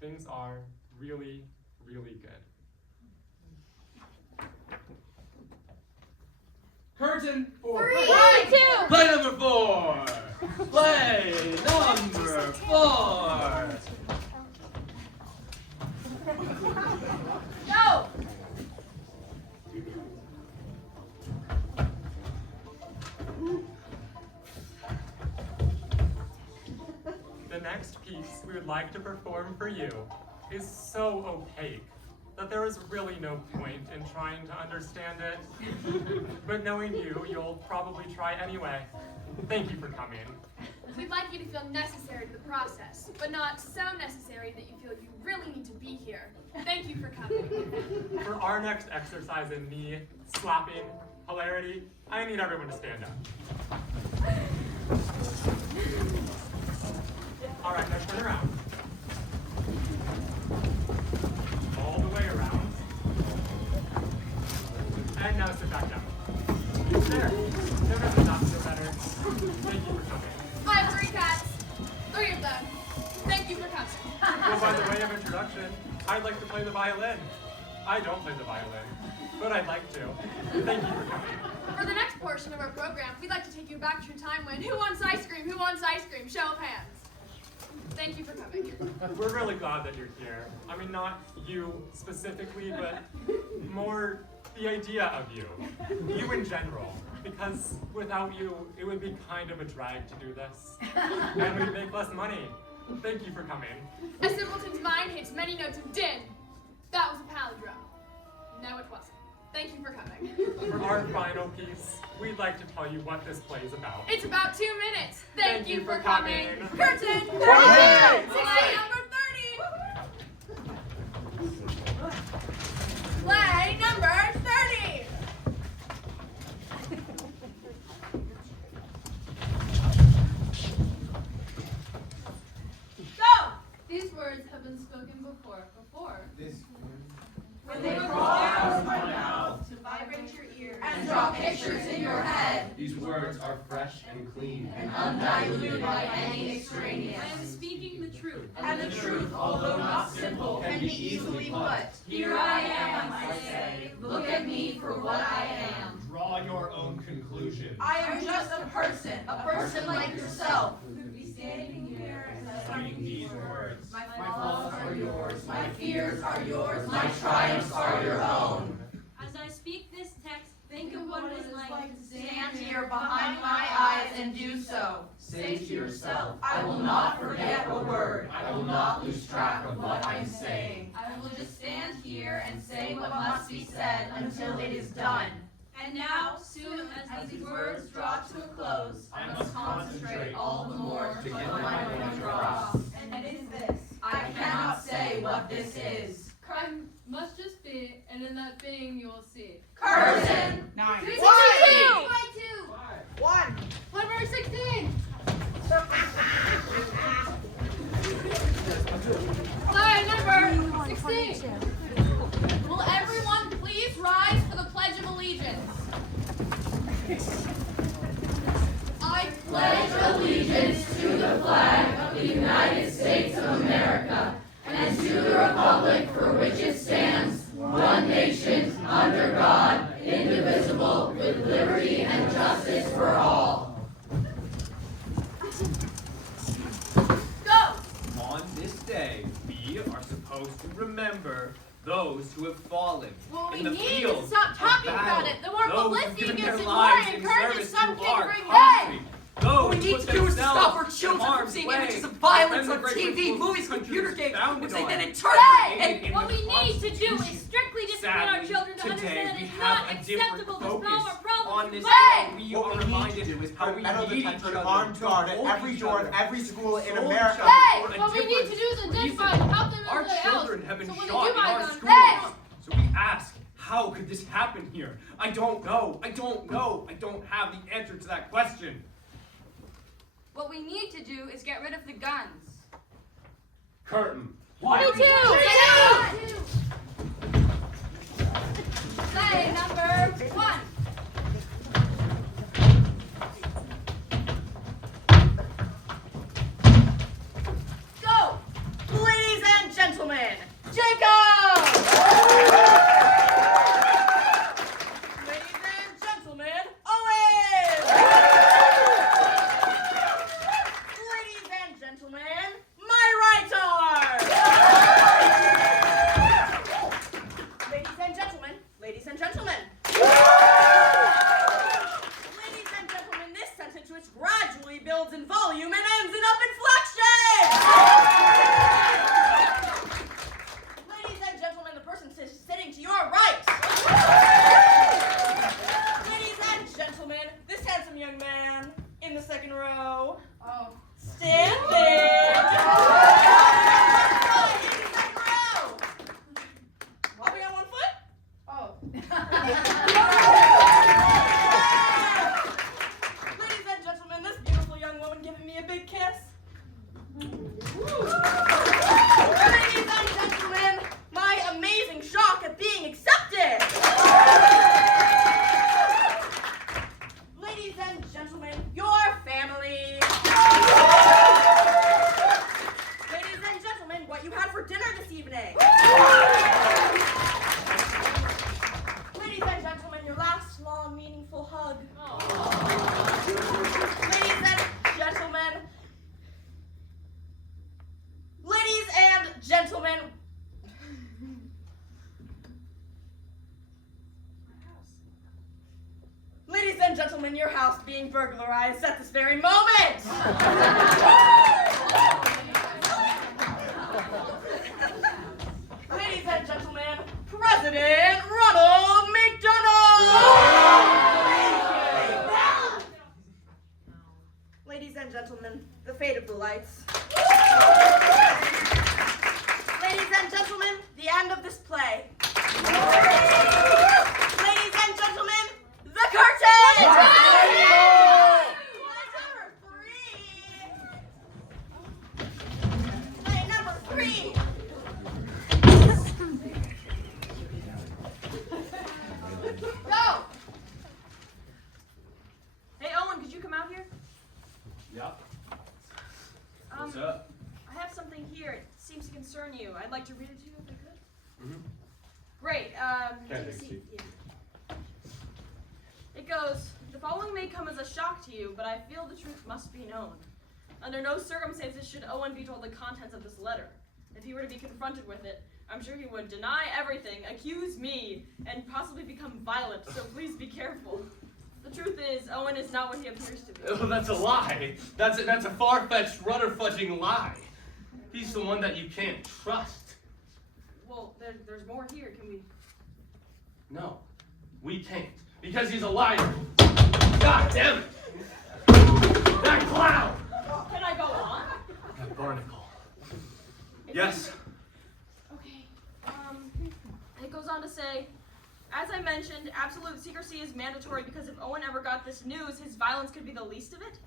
Things are really, really good. Curtain for 3, 2. play number 4. Play number 4. Go. The next piece we would like to perform for you is so opaque that there is really no point in trying to understand it. But knowing you, you'll probably try anyway. Thank you for coming. We'd like you to feel necessary to the process, but not so necessary that you feel you really need to be here. Thank you for coming. For our next exercise in knee slapping hilarity, I need everyone to stand up. All right, now turn around. All the way around. And now sit back down. There. There doesn't not feel better. Thank you for coming. I have 3 cats. 3 of them. Thank you for coming. Well, by the way of introduction, I'd like to play the violin. I don't play the violin, but I'd like to. Thank you for coming. For the next portion of our program, we'd like to take you back to a time when who wants ice cream? Who wants ice cream? Show of hands. Thank you for coming. We're really glad that you're here. I mean, not you specifically, but more the idea of you. You in general. Because without you, it would be kind of a drag to do this. And we'd make less money. Thank you for coming. A simpleton's mind hits many notes of din. That was a palindrome. No, it wasn't. Thank you for coming. For our final piece, we'd like to tell you what this play is about. It's about 2 minutes. Thank you for coming. coming. Curtain! Curtain! Play number 30! Play number 30! Go! These words have been spoken before. When they crawl out of my mouth To vibrate your ears. and draw pictures in your head, These words are fresh and clean. and undiluted by any extraneous. I am speaking the truth. And the truth, although not simple, can be easily put. Here I am, I say. Look at me for what I am. Draw your own conclusion. I am just a person like yourself. Who could be standing here and saying these words. My flaws are yours, my fears are yours, my triumphs are your own. As I speak this text, think of what it is like to Stand here behind my eyes and do so. Say to yourself, I will not forget a word. I will not lose track of what I'm saying. I will just stand here and say what must be said until it is done. And now, soon as these words draw to a close, I must concentrate all the more to get my point across. And it is this. I cannot say what this is. crime must just be, and in that being you will see. Curtain! 1! 2! 1! Number 16! Play number 16! Will everyone please rise for the Pledge of Allegiance? I Pledge allegiance to the flag of the United States of America and to the republic for which it stands, one nation, under God, indivisible, with liberty and justice for all. go! On this day, we are supposed to remember those who have fallen Well, we in the need to field stop talking of about battle. it. The more Those publicity who've given it their gets, the more lives it in encourages service some to kid to our bring country. hate. Those What we who need put to do is themselves stop our in children from harm's seeing way. images of violence Defend on the great TV, principles movies, this country computer was games, founded which they on. then Hey! interpret. In What the we need to do is Constitution. strictly discipline our Sadly, children to today understand that we it's have not a different acceptable to focus solve our problems on through this violence. day. We What are we need reminded to do is how put we metal need each detectors other, on to guard at hold every each door of other, every school in hold each America. other Hey! for a What we need to do is identify and help them Our in their children house. have been So when shot they in do my our gun, schools. hey! So we ask, how could this happen here? I don't know. I don't know. I don't have the answer to that question. What we need to do is get rid of the guns. Curtain. 22! Play number 1. Go! Ladies and gentlemen, Jacob! Ladies and gentlemen, Owen! Ladies and gentlemen, my right arm! Ladies and gentlemen, this beautiful young woman giving me a big kiss. Ladies and gentlemen, my amazing shock at being accepted. Ladies and gentlemen, your family. Ladies and gentlemen, what you had for dinner this evening. Ladies and gentlemen, your last long, meaningful hug. Ladies and gentlemen. Ladies and gentlemen. Ladies and gentlemen, your house being burglarized at this very moment. Ladies and gentlemen, President Ronald McDonald! Ladies and gentlemen, the fate of the lights. Ladies and gentlemen, the end of this play. Ladies and gentlemen, the curtain! Play number 3. Go! Hey, Owen, could you come out here? Yep. What's up? I have something here. It seems to concern you. I'd like to read it to you if I could. Mm-hmm. Great. Can I take a take a seat? seat? Yeah. It goes, the following may come as a shock to you, but I feel the truth must be known. Under no circumstances should Owen be told the contents of this letter. If he were to be confronted with it, I'm sure he would deny everything, accuse me, and possibly become violent, so please be careful. The truth is, Owen is not what he appears to be. Oh, that's a lie. That's a far-fetched, rudder-fudging lie. He's the one that you can't trust. Well, there's more here. Can we... No, we can't. Because he's a liar. God damn it! That clown! Can I go on? That barnacle. Yes. Okay. It goes on to say, as I mentioned, absolute secrecy is mandatory because if Owen ever got this news, his violence could be the least of it.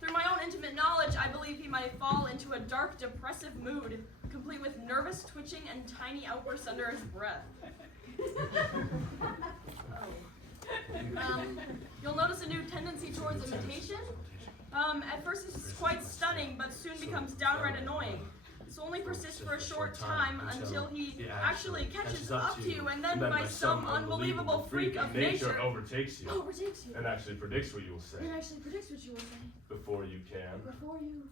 Through my own intimate knowledge, I believe he might fall into a dark, depressive mood, complete with nervous twitching and tiny outbursts under his breath. You'll notice a new tendency towards imitation. At first it's quite stunning, but soon becomes downright annoying. This only persists for a short time until he actually catches up to you, and then by some unbelievable freak of nature overtakes you. Overtakes you. And actually predicts what you will say. It actually predicts what you will say. Before you can. Before you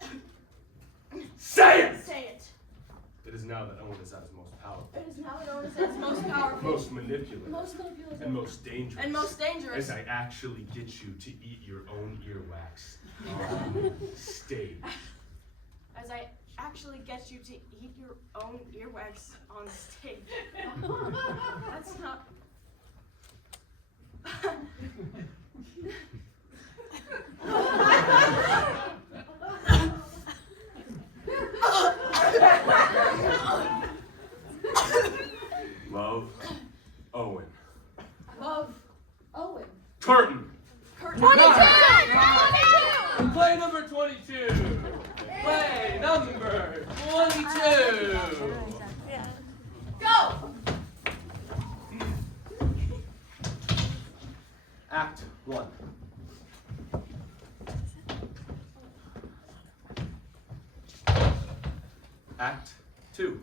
can Say it! say it. It is now that Owen is at his most powerful. It is now that Owen is at his most powerful. Most manipulative. Most manipulative. And most dangerous. And most dangerous. As I actually get you to eat your own earwax on stage. As I actually get you to eat your own earwax on stage. That's not... Love, Owen. Love, Owen. Curtain! Curtain. 22! Play number 22! Play number 22! Go! Act 1. Act 2.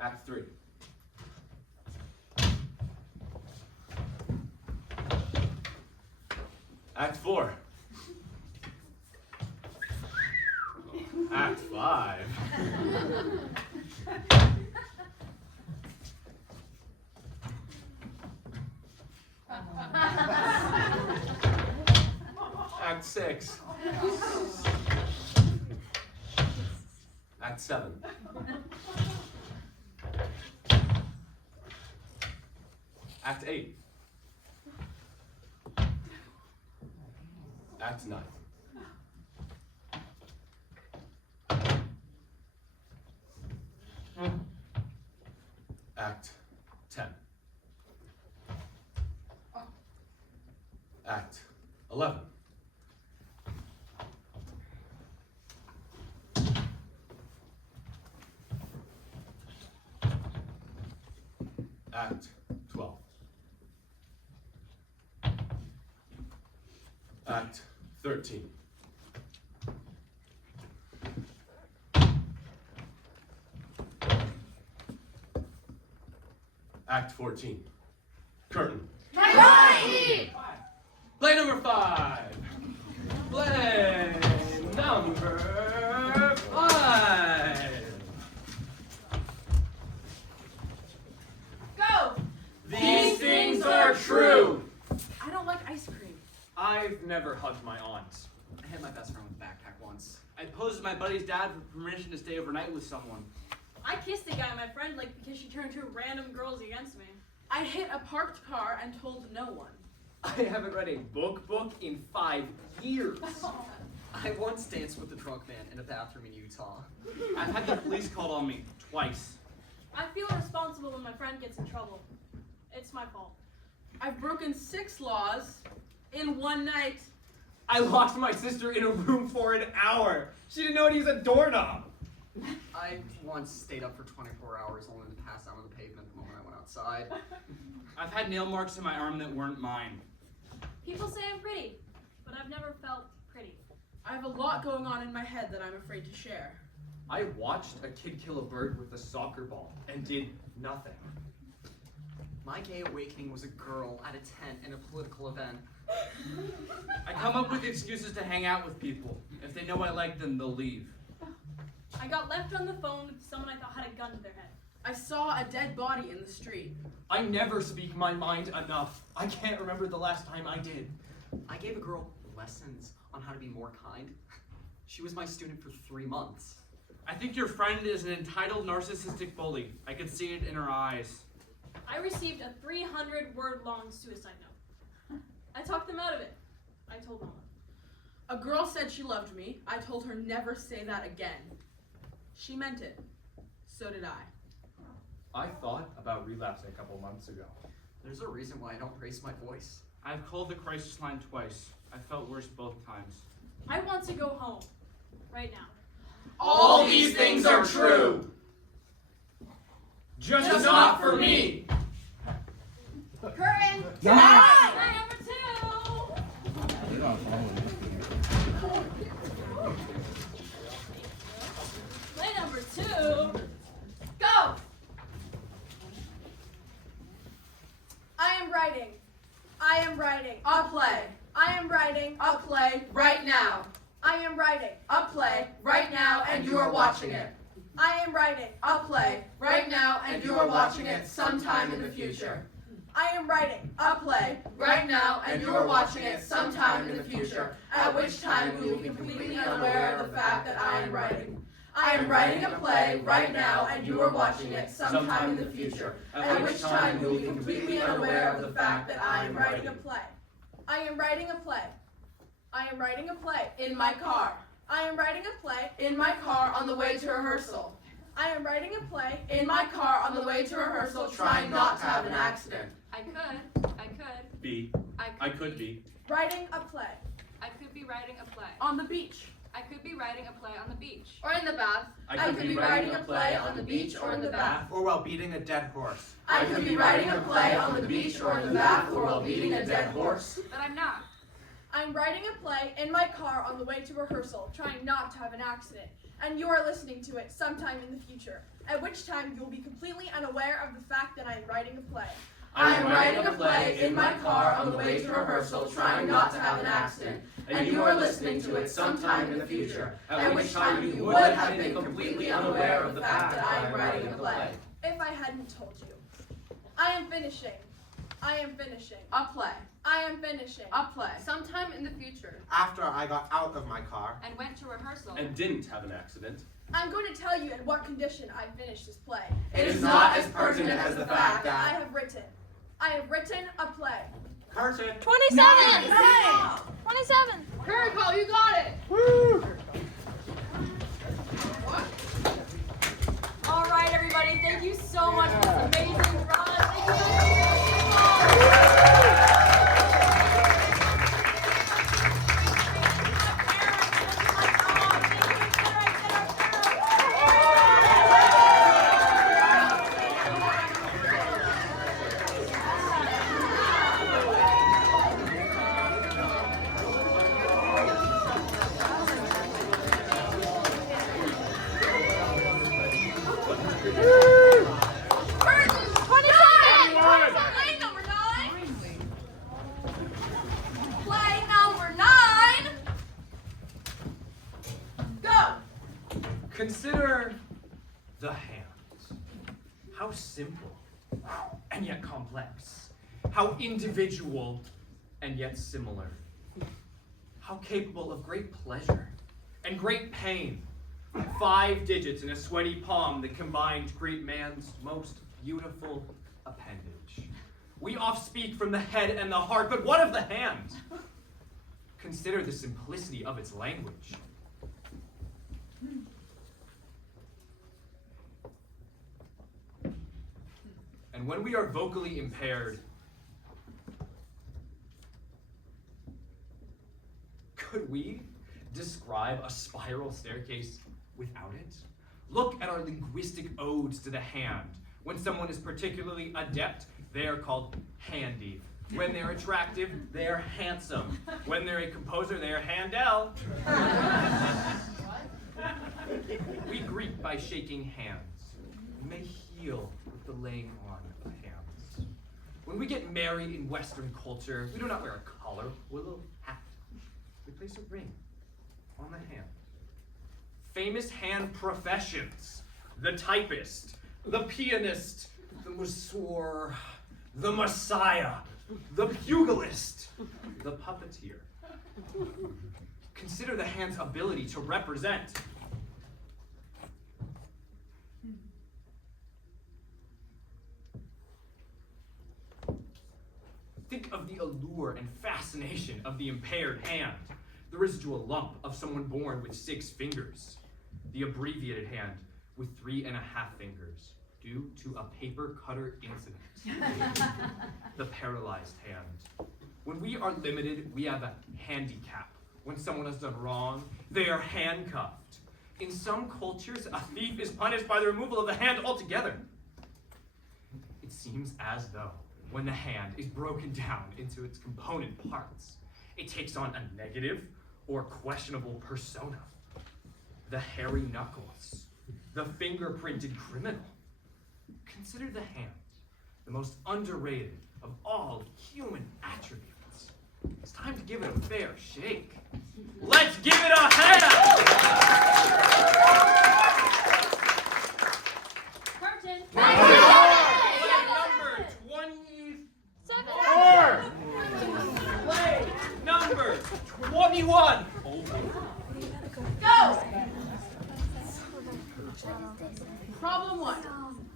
Act 3. Act 4. Act 5. Act 6. Act 7. Act 8. Act 9. Act 10. Act 11. Act 12. Act 13. Act 14. Curtain. Play number 5. Play number 5. Go! These things are true. I don't like ice cream. I've never hugged my aunt. I hit my best friend with a backpack once. I posed as my buddy's dad for permission to stay overnight with someone. I kissed a guy my friend liked because she turned two random girls against me. I hit a parked car and told no one. I haven't read a book in 5 years. I once danced with the drunk man in a bathroom in Utah. I've had the police called on me twice. I feel responsible when my friend gets in trouble. It's my fault. I've broken 6 laws in one night. I locked my sister in a room for an hour. She didn't know how to use a doorknob. I once stayed up for 24 hours only to pass out on the pavement the moment I went outside. I've had nail marks in my arm that weren't mine. People say I'm pretty, but I've never felt pretty. I have a lot going on in my head that I'm afraid to share. I watched a kid kill a bird with a soccer ball and did nothing. My gay awakening was a girl at a tent in a political event. I come up with excuses to hang out with people. If they know I like them, they'll leave. I got left on the phone with someone I thought had a gun to their head. I saw a dead body in the street. I never speak my mind enough. I can't remember the last time I did. I gave a girl lessons on how to be more kind. She was my student for 3 months. I think your friend is an entitled narcissistic bully. I could see it in her eyes. I received a 300-word-long suicide note. I talked them out of it. I told no one. A girl said she loved me. I told her never say that again. She meant it. So did I. I thought about relapsing a couple months ago. There's a reason why I don't raise my voice. I've called the crisis line twice. I felt worse both times. I want to go home. Right now. All these things are true. Just not for me. Curtain. Play number 2. Play number 2. Go. I am writing. I am writing. A play. I am writing. A play right now. I am writing. A play right now and you are watching it. I am writing. A play right now and you are watching it sometime in the future. I am writing. A play right now and you are watching it sometime in the future, at which time you will be completely unaware of the fact that I am writing. I am writing a play right now and you are watching it sometime in the future, at which time you will be completely unaware of the fact that I am writing a play. I am writing a play. I am writing a play. In my car. I am writing a play. In my car on the way to rehearsal. I am writing a play. In my car on the way to rehearsal, trying not to have an accident. I could. Be. I could be. Writing a play. I could be writing a play. On the beach. I could be writing a play on the beach. Or in the bath. I could be writing a play on the beach or in the bath. Or while beating a dead horse. I could be writing a play on the beach or in the bath or while beating a dead horse. But I'm not. I'm writing a play in my car on the way to rehearsal, trying not to have an accident. And you are listening to it sometime in the future, at which time you will be completely unaware of the fact that I am writing a play. I am writing a play in my car on the way to rehearsal, trying not to have an accident, and you are listening to it sometime in the future, at which time you would have been completely unaware of the fact that I am writing a play. If I hadn't told you. I am finishing. I am finishing. A play. I am finishing. A play. Sometime in the future. After I got out of my car. And went to rehearsal. And didn't have an accident. I'm going to tell you in what condition I finished this play. It is not as pertinent as the fact I that have written a play. Curtain. 27! Nice. 27! Curry call, you got it! Woo! All right, everybody. Consider the hand. How simple and yet complex. How individual and yet similar. How capable of great pleasure and great pain. 5 digits in a sweaty palm that combine to create man's most beautiful appendage. We oft speak from the head and the heart, but what of the hand? Consider the simplicity of its language. And when we are vocally impaired, could we describe a spiral staircase without it? Look at our linguistic odes to the hand. When someone is particularly adept, they are called handy. When they're attractive, they are handsome. When they're a composer, they are Handel. We greet by shaking hands. We may heal with the laying on of hands. When we get married in Western culture, we do not wear a collar or a little hat. We place a ring on the hand. Famous hand professions: the typist, the pianist, the masseur, the messiah, the pugilist, the puppeteer. Consider the hand's ability to represent. Think of the allure and fascination of the impaired hand, the residual lump of someone born with 6 fingers, the abbreviated hand with 3.5 fingers, due to a paper cutter incident, the paralyzed hand. When we are limited, we have a handicap. When someone has done wrong, they are handcuffed. In some cultures, a thief is punished by the removal of the hand altogether. It seems as though when the hand is broken down into its component parts, it takes on a negative or questionable persona. The hairy knuckles, the fingerprinted criminal. Consider the hand, the most underrated of all human attributes. It's time to give it a fair shake. Let's give it a hand! Curtain. Play number 21. Go! Problem 1.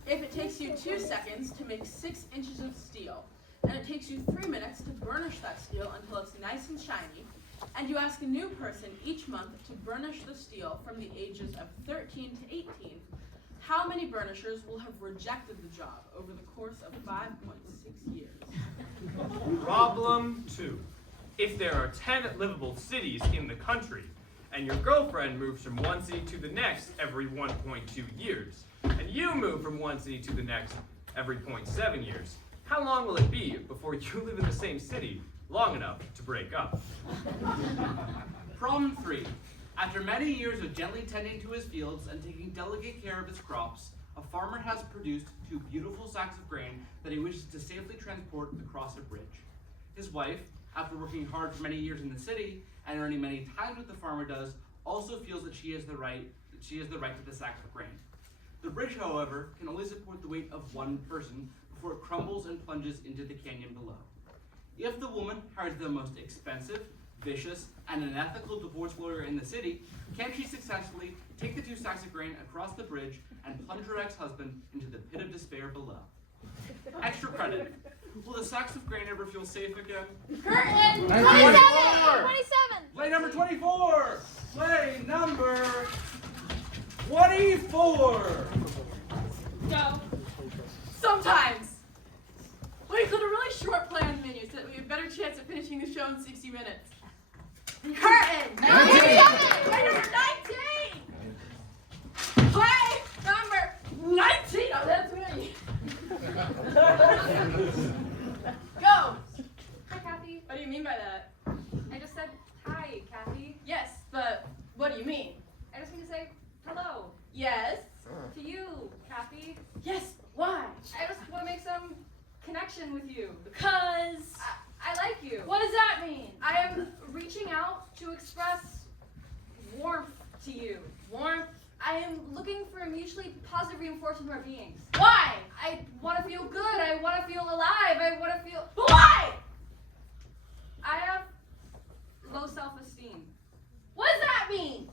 If it takes you 2 seconds to make 6 inches of steel, and it takes you 3 minutes to burnish that steel until it's nice and shiny, and you ask a new person each month to burnish the steel from the ages of 13 to 18, how many burnishers will have rejected the job over the course of 5.6 years? Problem 2. If there are 10 livable cities in the country, and your girlfriend moves from one city to the next every 1.2 years, and you move from one city to the next every 0.7 years, how long will it be before you live in the same city long enough to break up? Problem 3. After many years of gently tending to his fields and taking delicate care of his crops, a farmer has produced 2 beautiful sacks of grain that he wishes to safely transport across a bridge. His wife, after working hard for many years in the city and earning many times what the farmer does, also feels that she has the right to the sacks of grain. The bridge, however, can only support the weight of one person before it crumbles and plunges into the canyon below. If the woman hires the most expensive, vicious, and unethical divorce lawyer in the city, can she successfully take the 2 sacks of grain across the bridge and plunge her ex-husband into the pit of despair below? Extra credit. Will the sacks of grain ever feel safe again? Curtain. 27! 27. Play number 24! Play number 24! Go. Sometimes! We put a really short play on the menu so that we have a better chance at finishing the show in 60 minutes. Curtain! 19. Play number 19! Play number 19! Oh, that's me! Go! Hi, Kathy. What do you mean by that? I just said hi, Kathy. Yes, but what do you mean? I just mean to say hello. Yes? To you, Kathy. Yes, why? I just want to make some connection with you. Because. I like you. What does that mean? I am reaching out to express warmth to you. Warmth? I am looking for mutually positive reinforcement of our beings. Why? I want to feel good. I want to feel alive. I want to feel. Why? I have low self-esteem. What does that mean?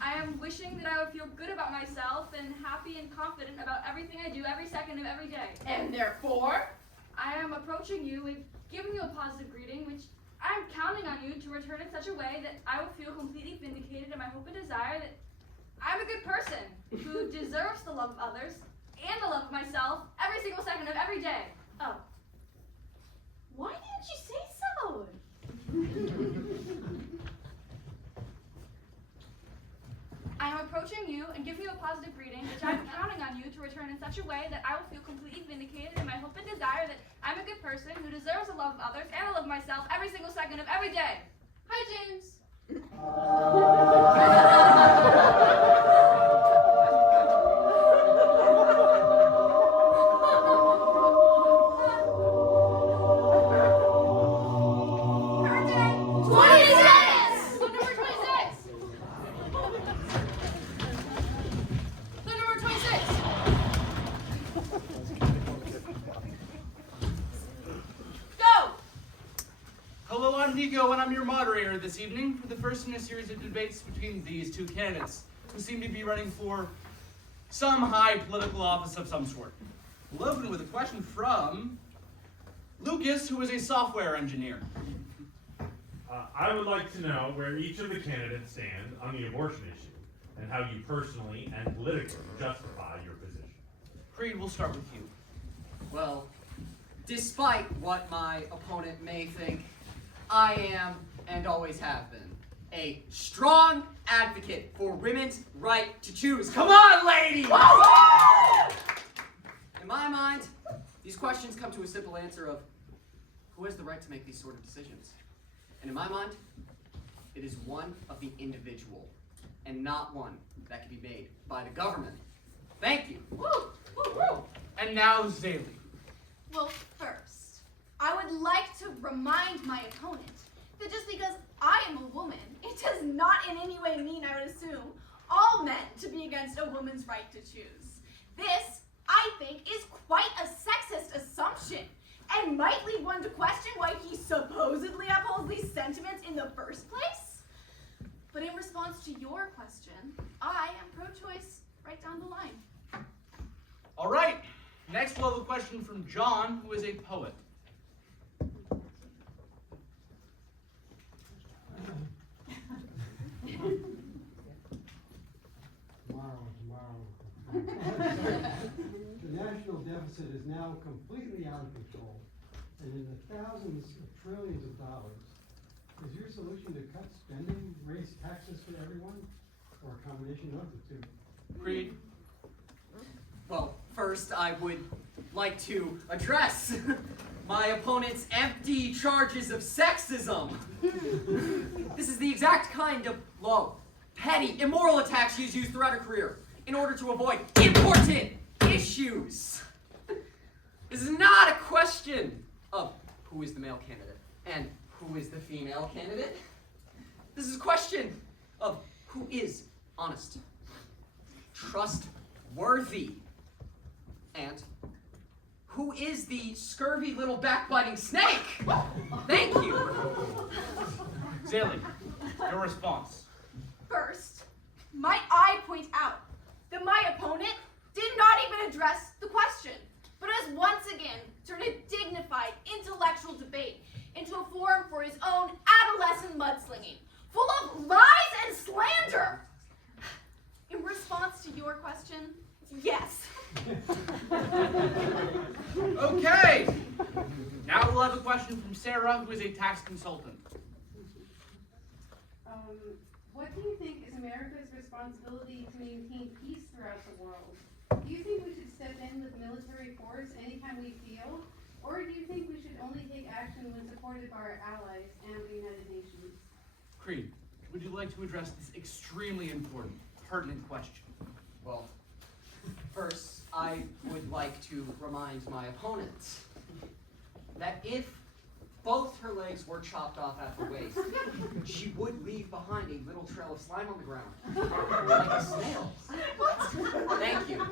I am wishing that I would feel good about myself and happy and confident about everything I do every second of every day. And therefore? I am approaching you and giving you a positive greeting, which I am counting on you to return in such a way that I will feel completely vindicated in my hope and desire that I'm a good person who deserves the love of others and the love of myself every single second of every day. Oh. Why didn't you say so? I am approaching you and giving you a positive greeting, which I'm counting on you to return in such a way that I will feel completely vindicated in my hope and desire that I'm a good person who deserves the love of others and the love of myself every single second of every day. Hi, James. Hello, I'm Nico, and I'm your moderator this evening for the first in a series of debates between these two candidates, who seem to be running for some high political office of some sort. We'll open with a question from Lucas, who is a software engineer. I would like to know where each of the candidates stand on the abortion issue, and how you personally and politically justify your position. Creed, we'll start with you. Well, despite what my opponent may think, I am, and always have been, a strong advocate for women's right to choose. Come on, ladies! In my mind, these questions come to a simple answer of who has the right to make these sort of decisions? And in my mind, it is one of the individual, and not one that can be made by the government. Thank you. Woo! Woo! Woo! And now, Zaylee. Well, first, I would like to remind my opponent that just because I am a woman, it does not in any way mean, I would assume, all men to be against a woman's right to choose. This, I think, is quite a sexist assumption, and might lead one to question why he supposedly upholds these sentiments in the first place. But in response to your question, I am pro-choice right down the line. All right. Next, we'll have a question from John, who is a poet. Tomorrow. The national deficit is now completely out of control, and in the thousands of trillions of dollars. Is your solution to cut spending, raise taxes for everyone, or a combination of the two? Creed? Well, first I would like to address my opponent's empty charges of sexism. This is the exact kind of low, petty, immoral attack she has used throughout her career in order to avoid important issues. This is not a question of who is the male candidate and who is the female candidate. This is a question of who is honest, trustworthy, and who is the scurvy little backbiting snake? Thank you. Zaylee, your response. First, might I point out that my opponent did not even address the question, but has once again turned a dignified intellectual debate into a forum for his own adolescent mudslinging, full of lies and slander. In response to your question, yes. Okay. Now we'll have a question from Sarah, who is a tax consultant. What do you think is America's responsibility to maintain peace throughout the world? Do you think we should step in with military force anytime we feel? Or do you think we should only take action when supported by our allies and the United Nations? Creed, would you like to address this extremely important, pertinent question? Well, first, I would like to remind my opponent that if both her legs were chopped off at the waist, she would leave behind a little trail of slime on the ground, like a snail. What? Thank you.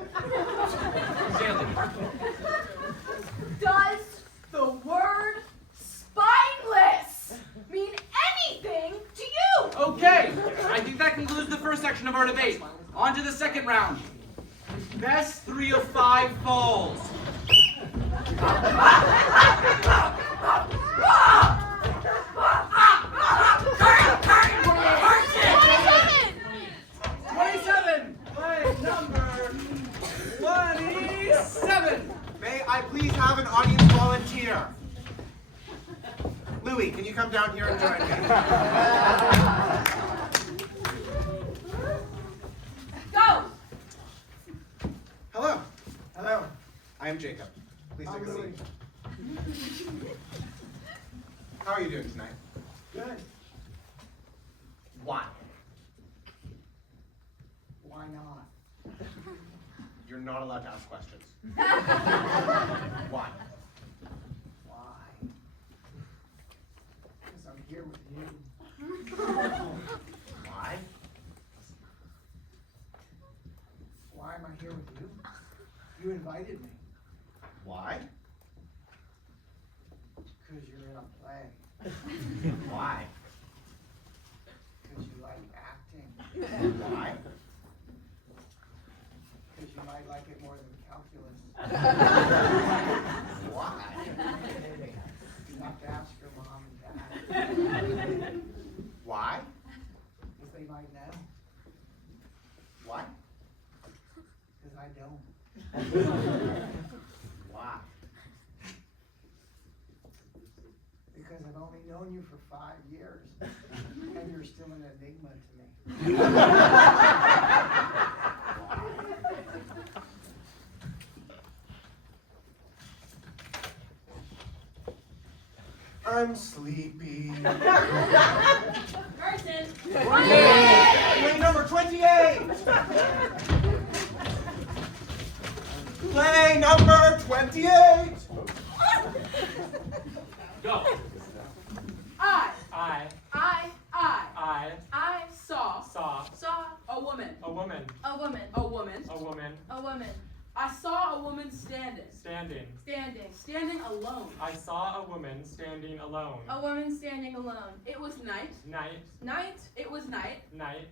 Does the word spineless mean anything to you? Okay, I think that concludes the first section of our debate. On to the second round. Best 3 of 5 falls. 27! Play number 27! May I please have an audience volunteer? Louis, can you come down here and join me? Go! Hello. Hello. I am Jacob. Please take a seat. How are you doing tonight? Good. Why? Why not? You're not allowed to ask questions. Why? Why? Because I'm here with you. Why? Why am I here with you? You invited me. Why? Because you're in a play. Why? Because you like acting. Why? Because you might like it more than calculus. Why? You have to ask your mom and dad. Why? Because they might know. Why? Because I don't. Why? Because I've only known you for 5 years. And you're still an enigma to me. I'm sleepy. Person. Play number 28. Play number 28. Go. I saw a woman. A woman. A woman. A woman. A woman. I saw a woman standing. Standing alone. I saw a woman standing alone. A woman standing alone. It was night. Night. It was night. Night.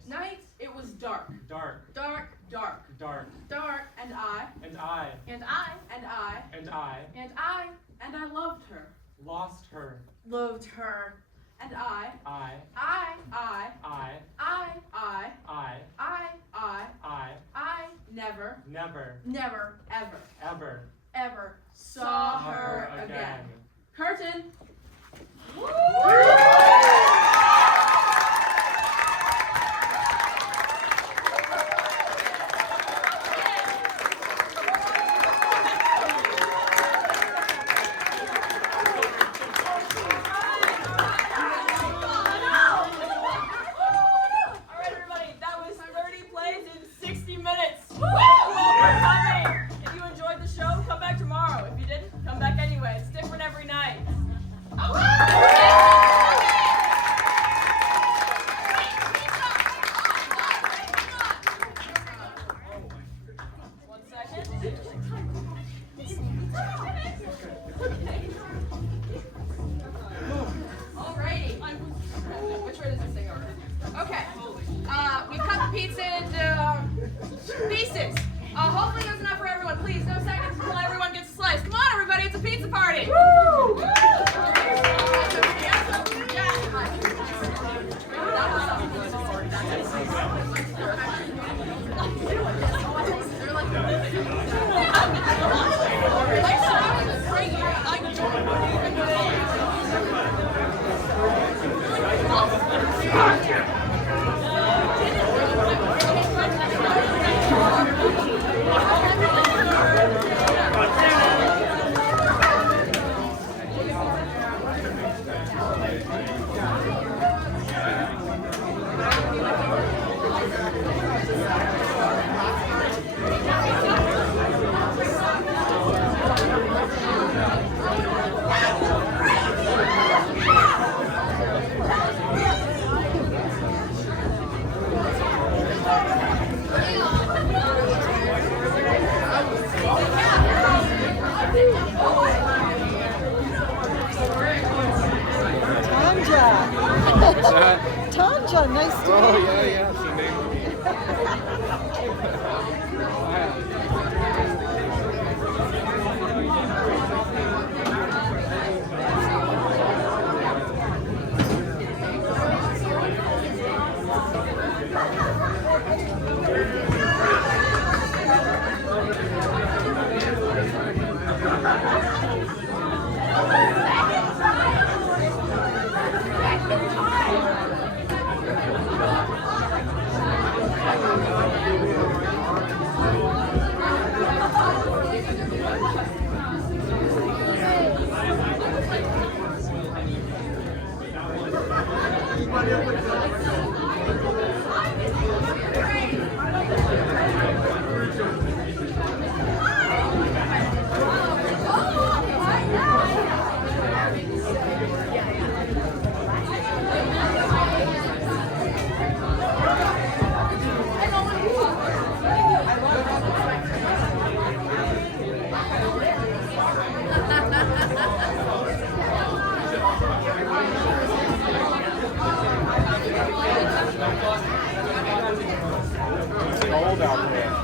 It was dark. Dark. And I. And I. And I loved her. Lost her. Loved her. And I. Never. Ever. Saw her again. Curtain. Alright, everybody, that was 30 plays in 60 minutes. Thank you all for coming. If you enjoyed the show, come back tomorrow. If you didn't, come back anyway. It's different every night. One second. Alrighty. Which way does this thing over? Okay. We cut the pizza into pieces. Hopefully there's enough for everyone. Please, no seconds until everyone gets a slice. Come on, everybody, it's a pizza party. Oh, yeah, cold out there.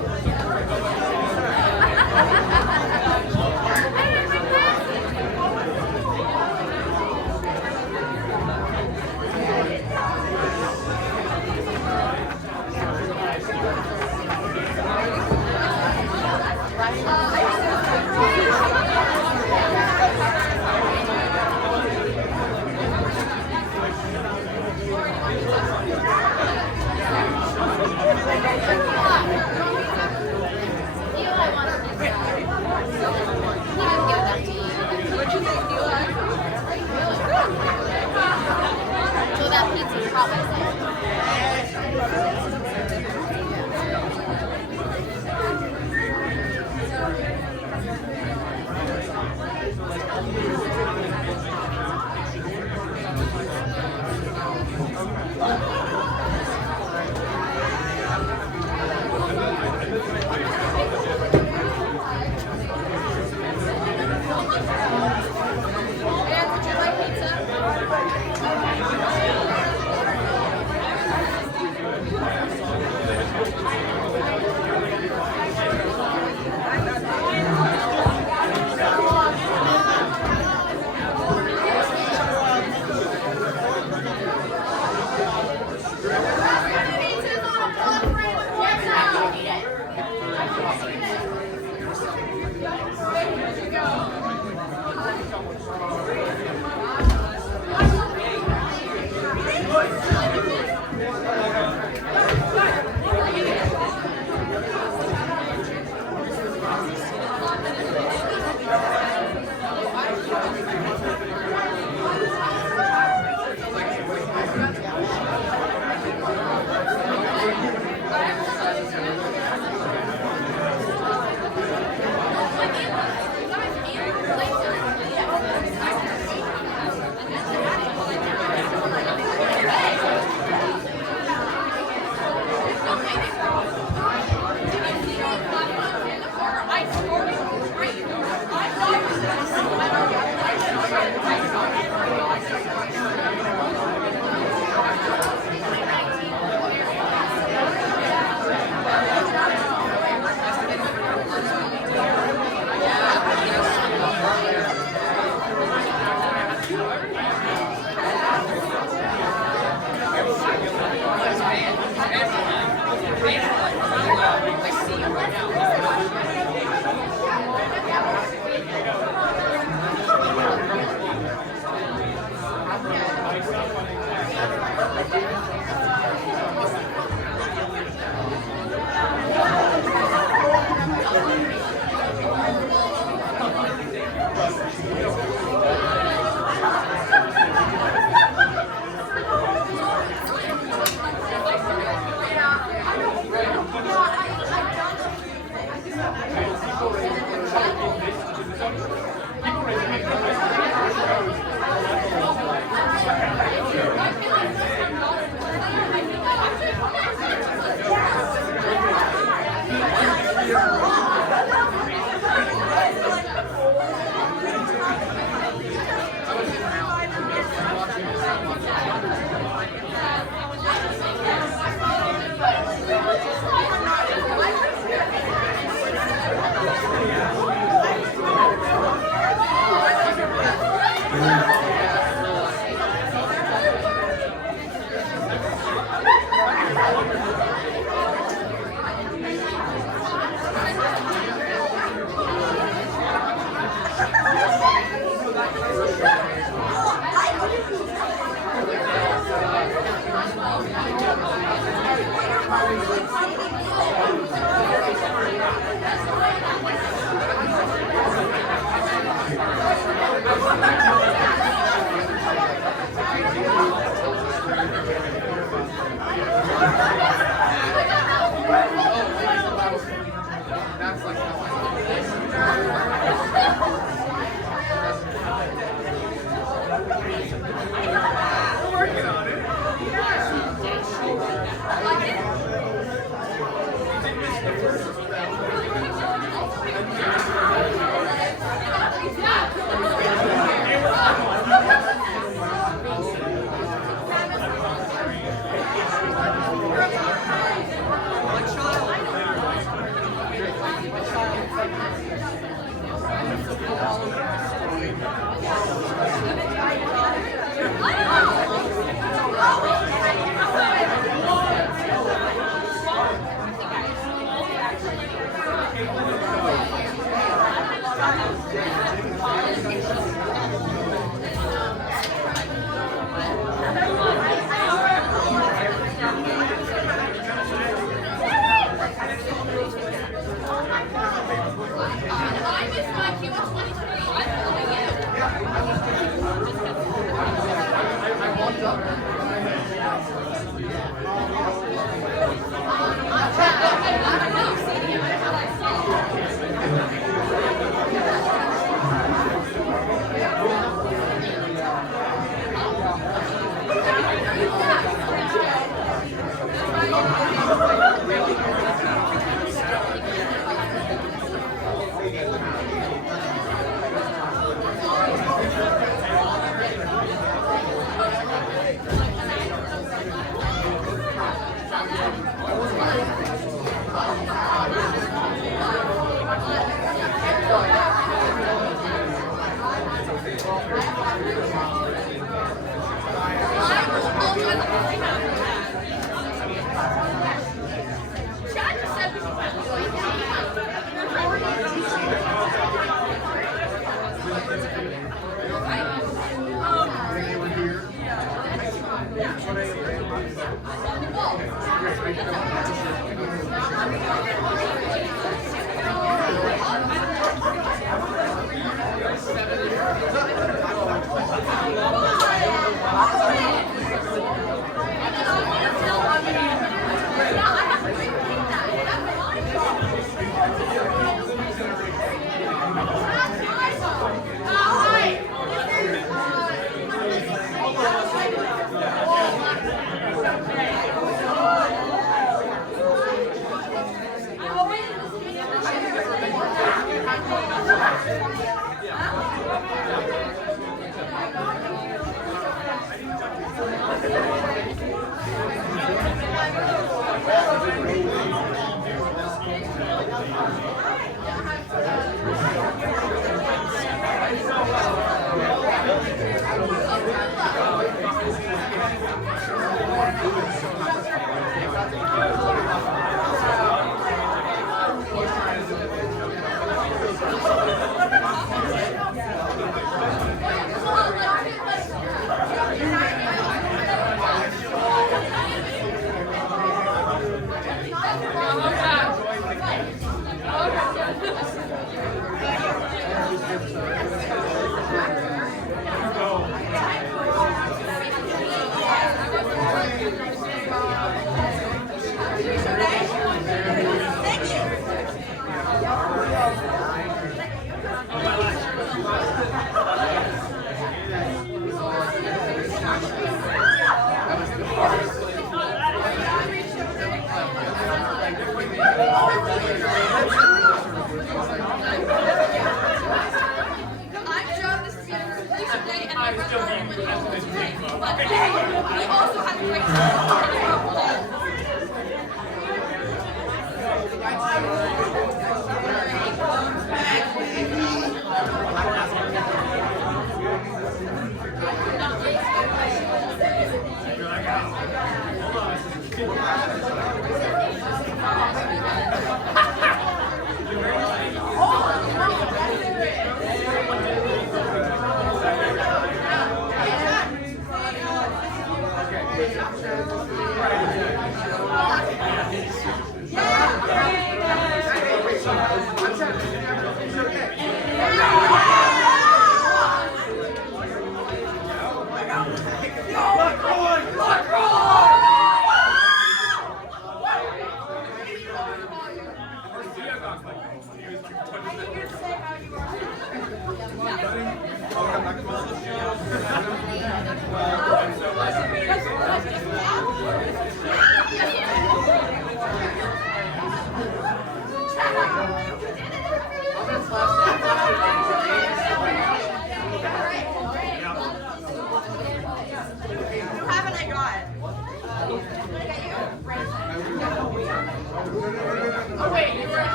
Okay.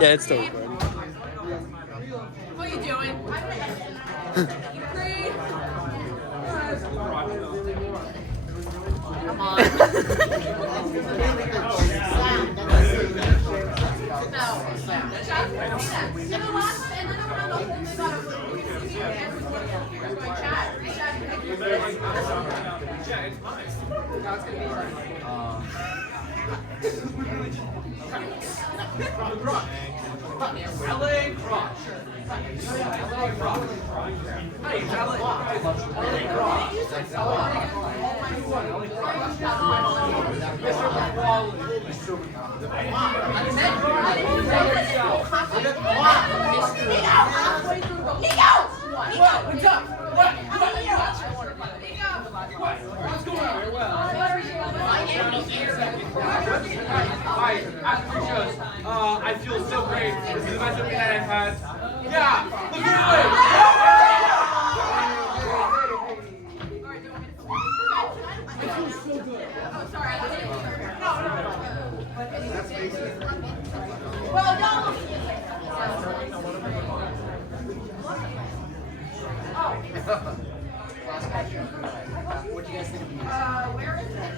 Yeah, it's still recording. What are you doing? Green. Come on. LA Crotch. LA Crotch. Hey, LA Crotch. What's going on? Hi, after three shows, I feel so great. This is the best opening night I've had. Yeah, look at What do you guys think of music? Where is it?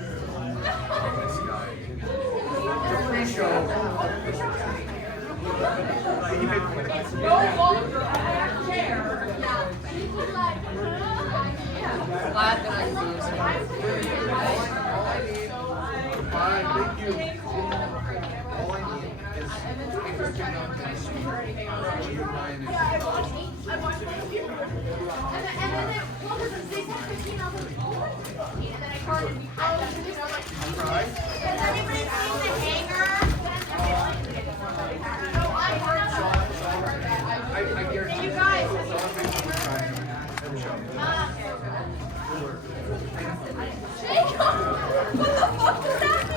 The pre-show. No longer a chair. Glad that I lose. Fine, thank you. All I need is interesting on You guys. What the fuck does that mean?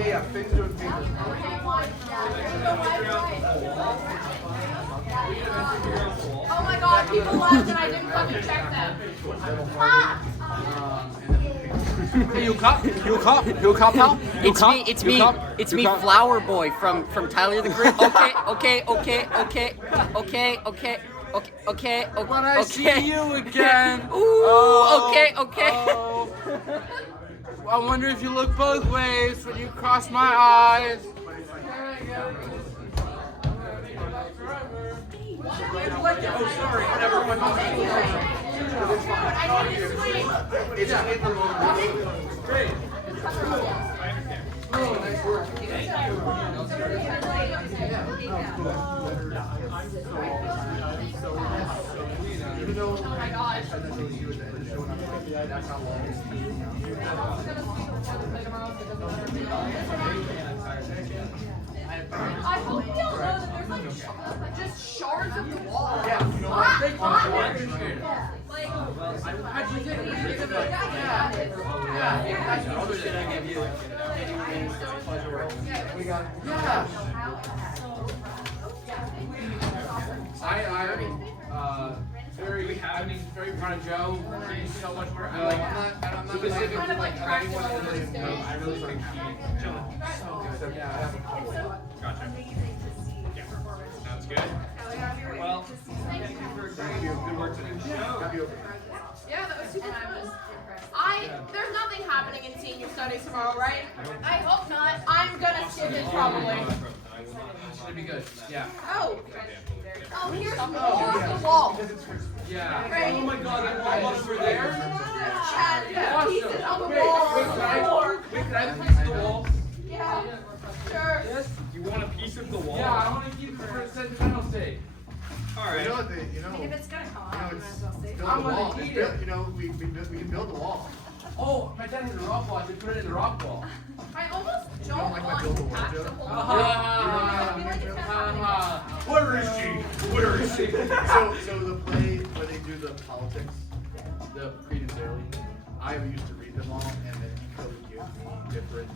Yeah, things doing papers. Oh my god, people left and I didn't fucking check them. Hey, you cop, pal? It's me, Flower Boy from Tyler the Creator. Okay. When I see you again. Ooh, okay. Oh. I wonder if you look both ways when you cross my eyes. Oh, sorry. Never mind. It's great. Oh, nice work. even though Oh my gosh. I said that was you at the end of the show, and I'm like, that's how long it's been. I hope we all know that there's like just shards of the wall. Yeah, you know what? Thank you. Like, How'd you get it? We got very proud of Joe. Thank you so much for I'm not specific kind to of like like anyone practical in this on game. stage. I really like chilling. So good. Yeah. Gotcha. Yeah. Sounds good. Well, thank you for good work today. Yeah, that was super fun. There's nothing happening in senior studies tomorrow, right? I hope not. I'm gonna skip it probably. Should be good. Yeah. Oh, here's more of the wall. Yeah. Right. Oh my God, that wall over there. Chad, pieces on the wall. Can I have a piece of the wall? Yeah. Sure. Yes. You want a piece of the wall? Yeah, I want to keep it for a sentimental sake. All right. You know what? You know. If it's gonna come off, You know, you might it's as well save it. build the wall. It's built, you know, we can build the wall. Oh, my dad has a rock wall. I should put it in the rock wall. I almost don't don't like my want build to the wall patch joke? the whole Uh-huh. wall. I feel like it's gonna happen. Where is she? Where is she? So the play where they do the politics, the Creed and Daily, I used to read them all, and then he would give me different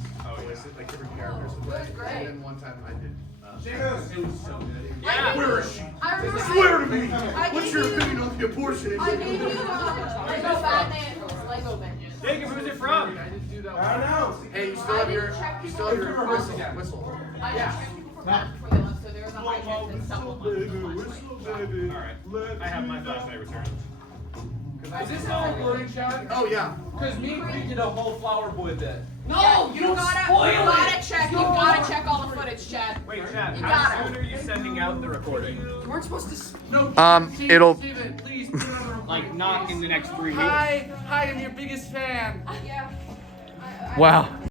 voices, like different characters to play. That's great. And then one time I did. It was so good. Yeah. Where is she? I remember Swear to me. I What's gave your you- opinion on the abortion issue? I gave you Lego Batman. Lego Batman. Jacob, who's it from? I didn't do that. I don't know. Hey, you still have your whistle. I Yeah. just checked people for that before they left, so there was a high chance that someone All right. I have my flashlight returned. Is this how we're loading, Chad? Oh yeah. Because me and Creed did a whole Flower Boy bit. No, you gotta check all the footage, Chad. Wait, Chad, You how gotta. soon are you sending out the recording? You weren't supposed to. No. It'll. Steven, please put it on the recording. Like not in the next 3 weeks. Hi, I'm your biggest fan. Yeah. Wow.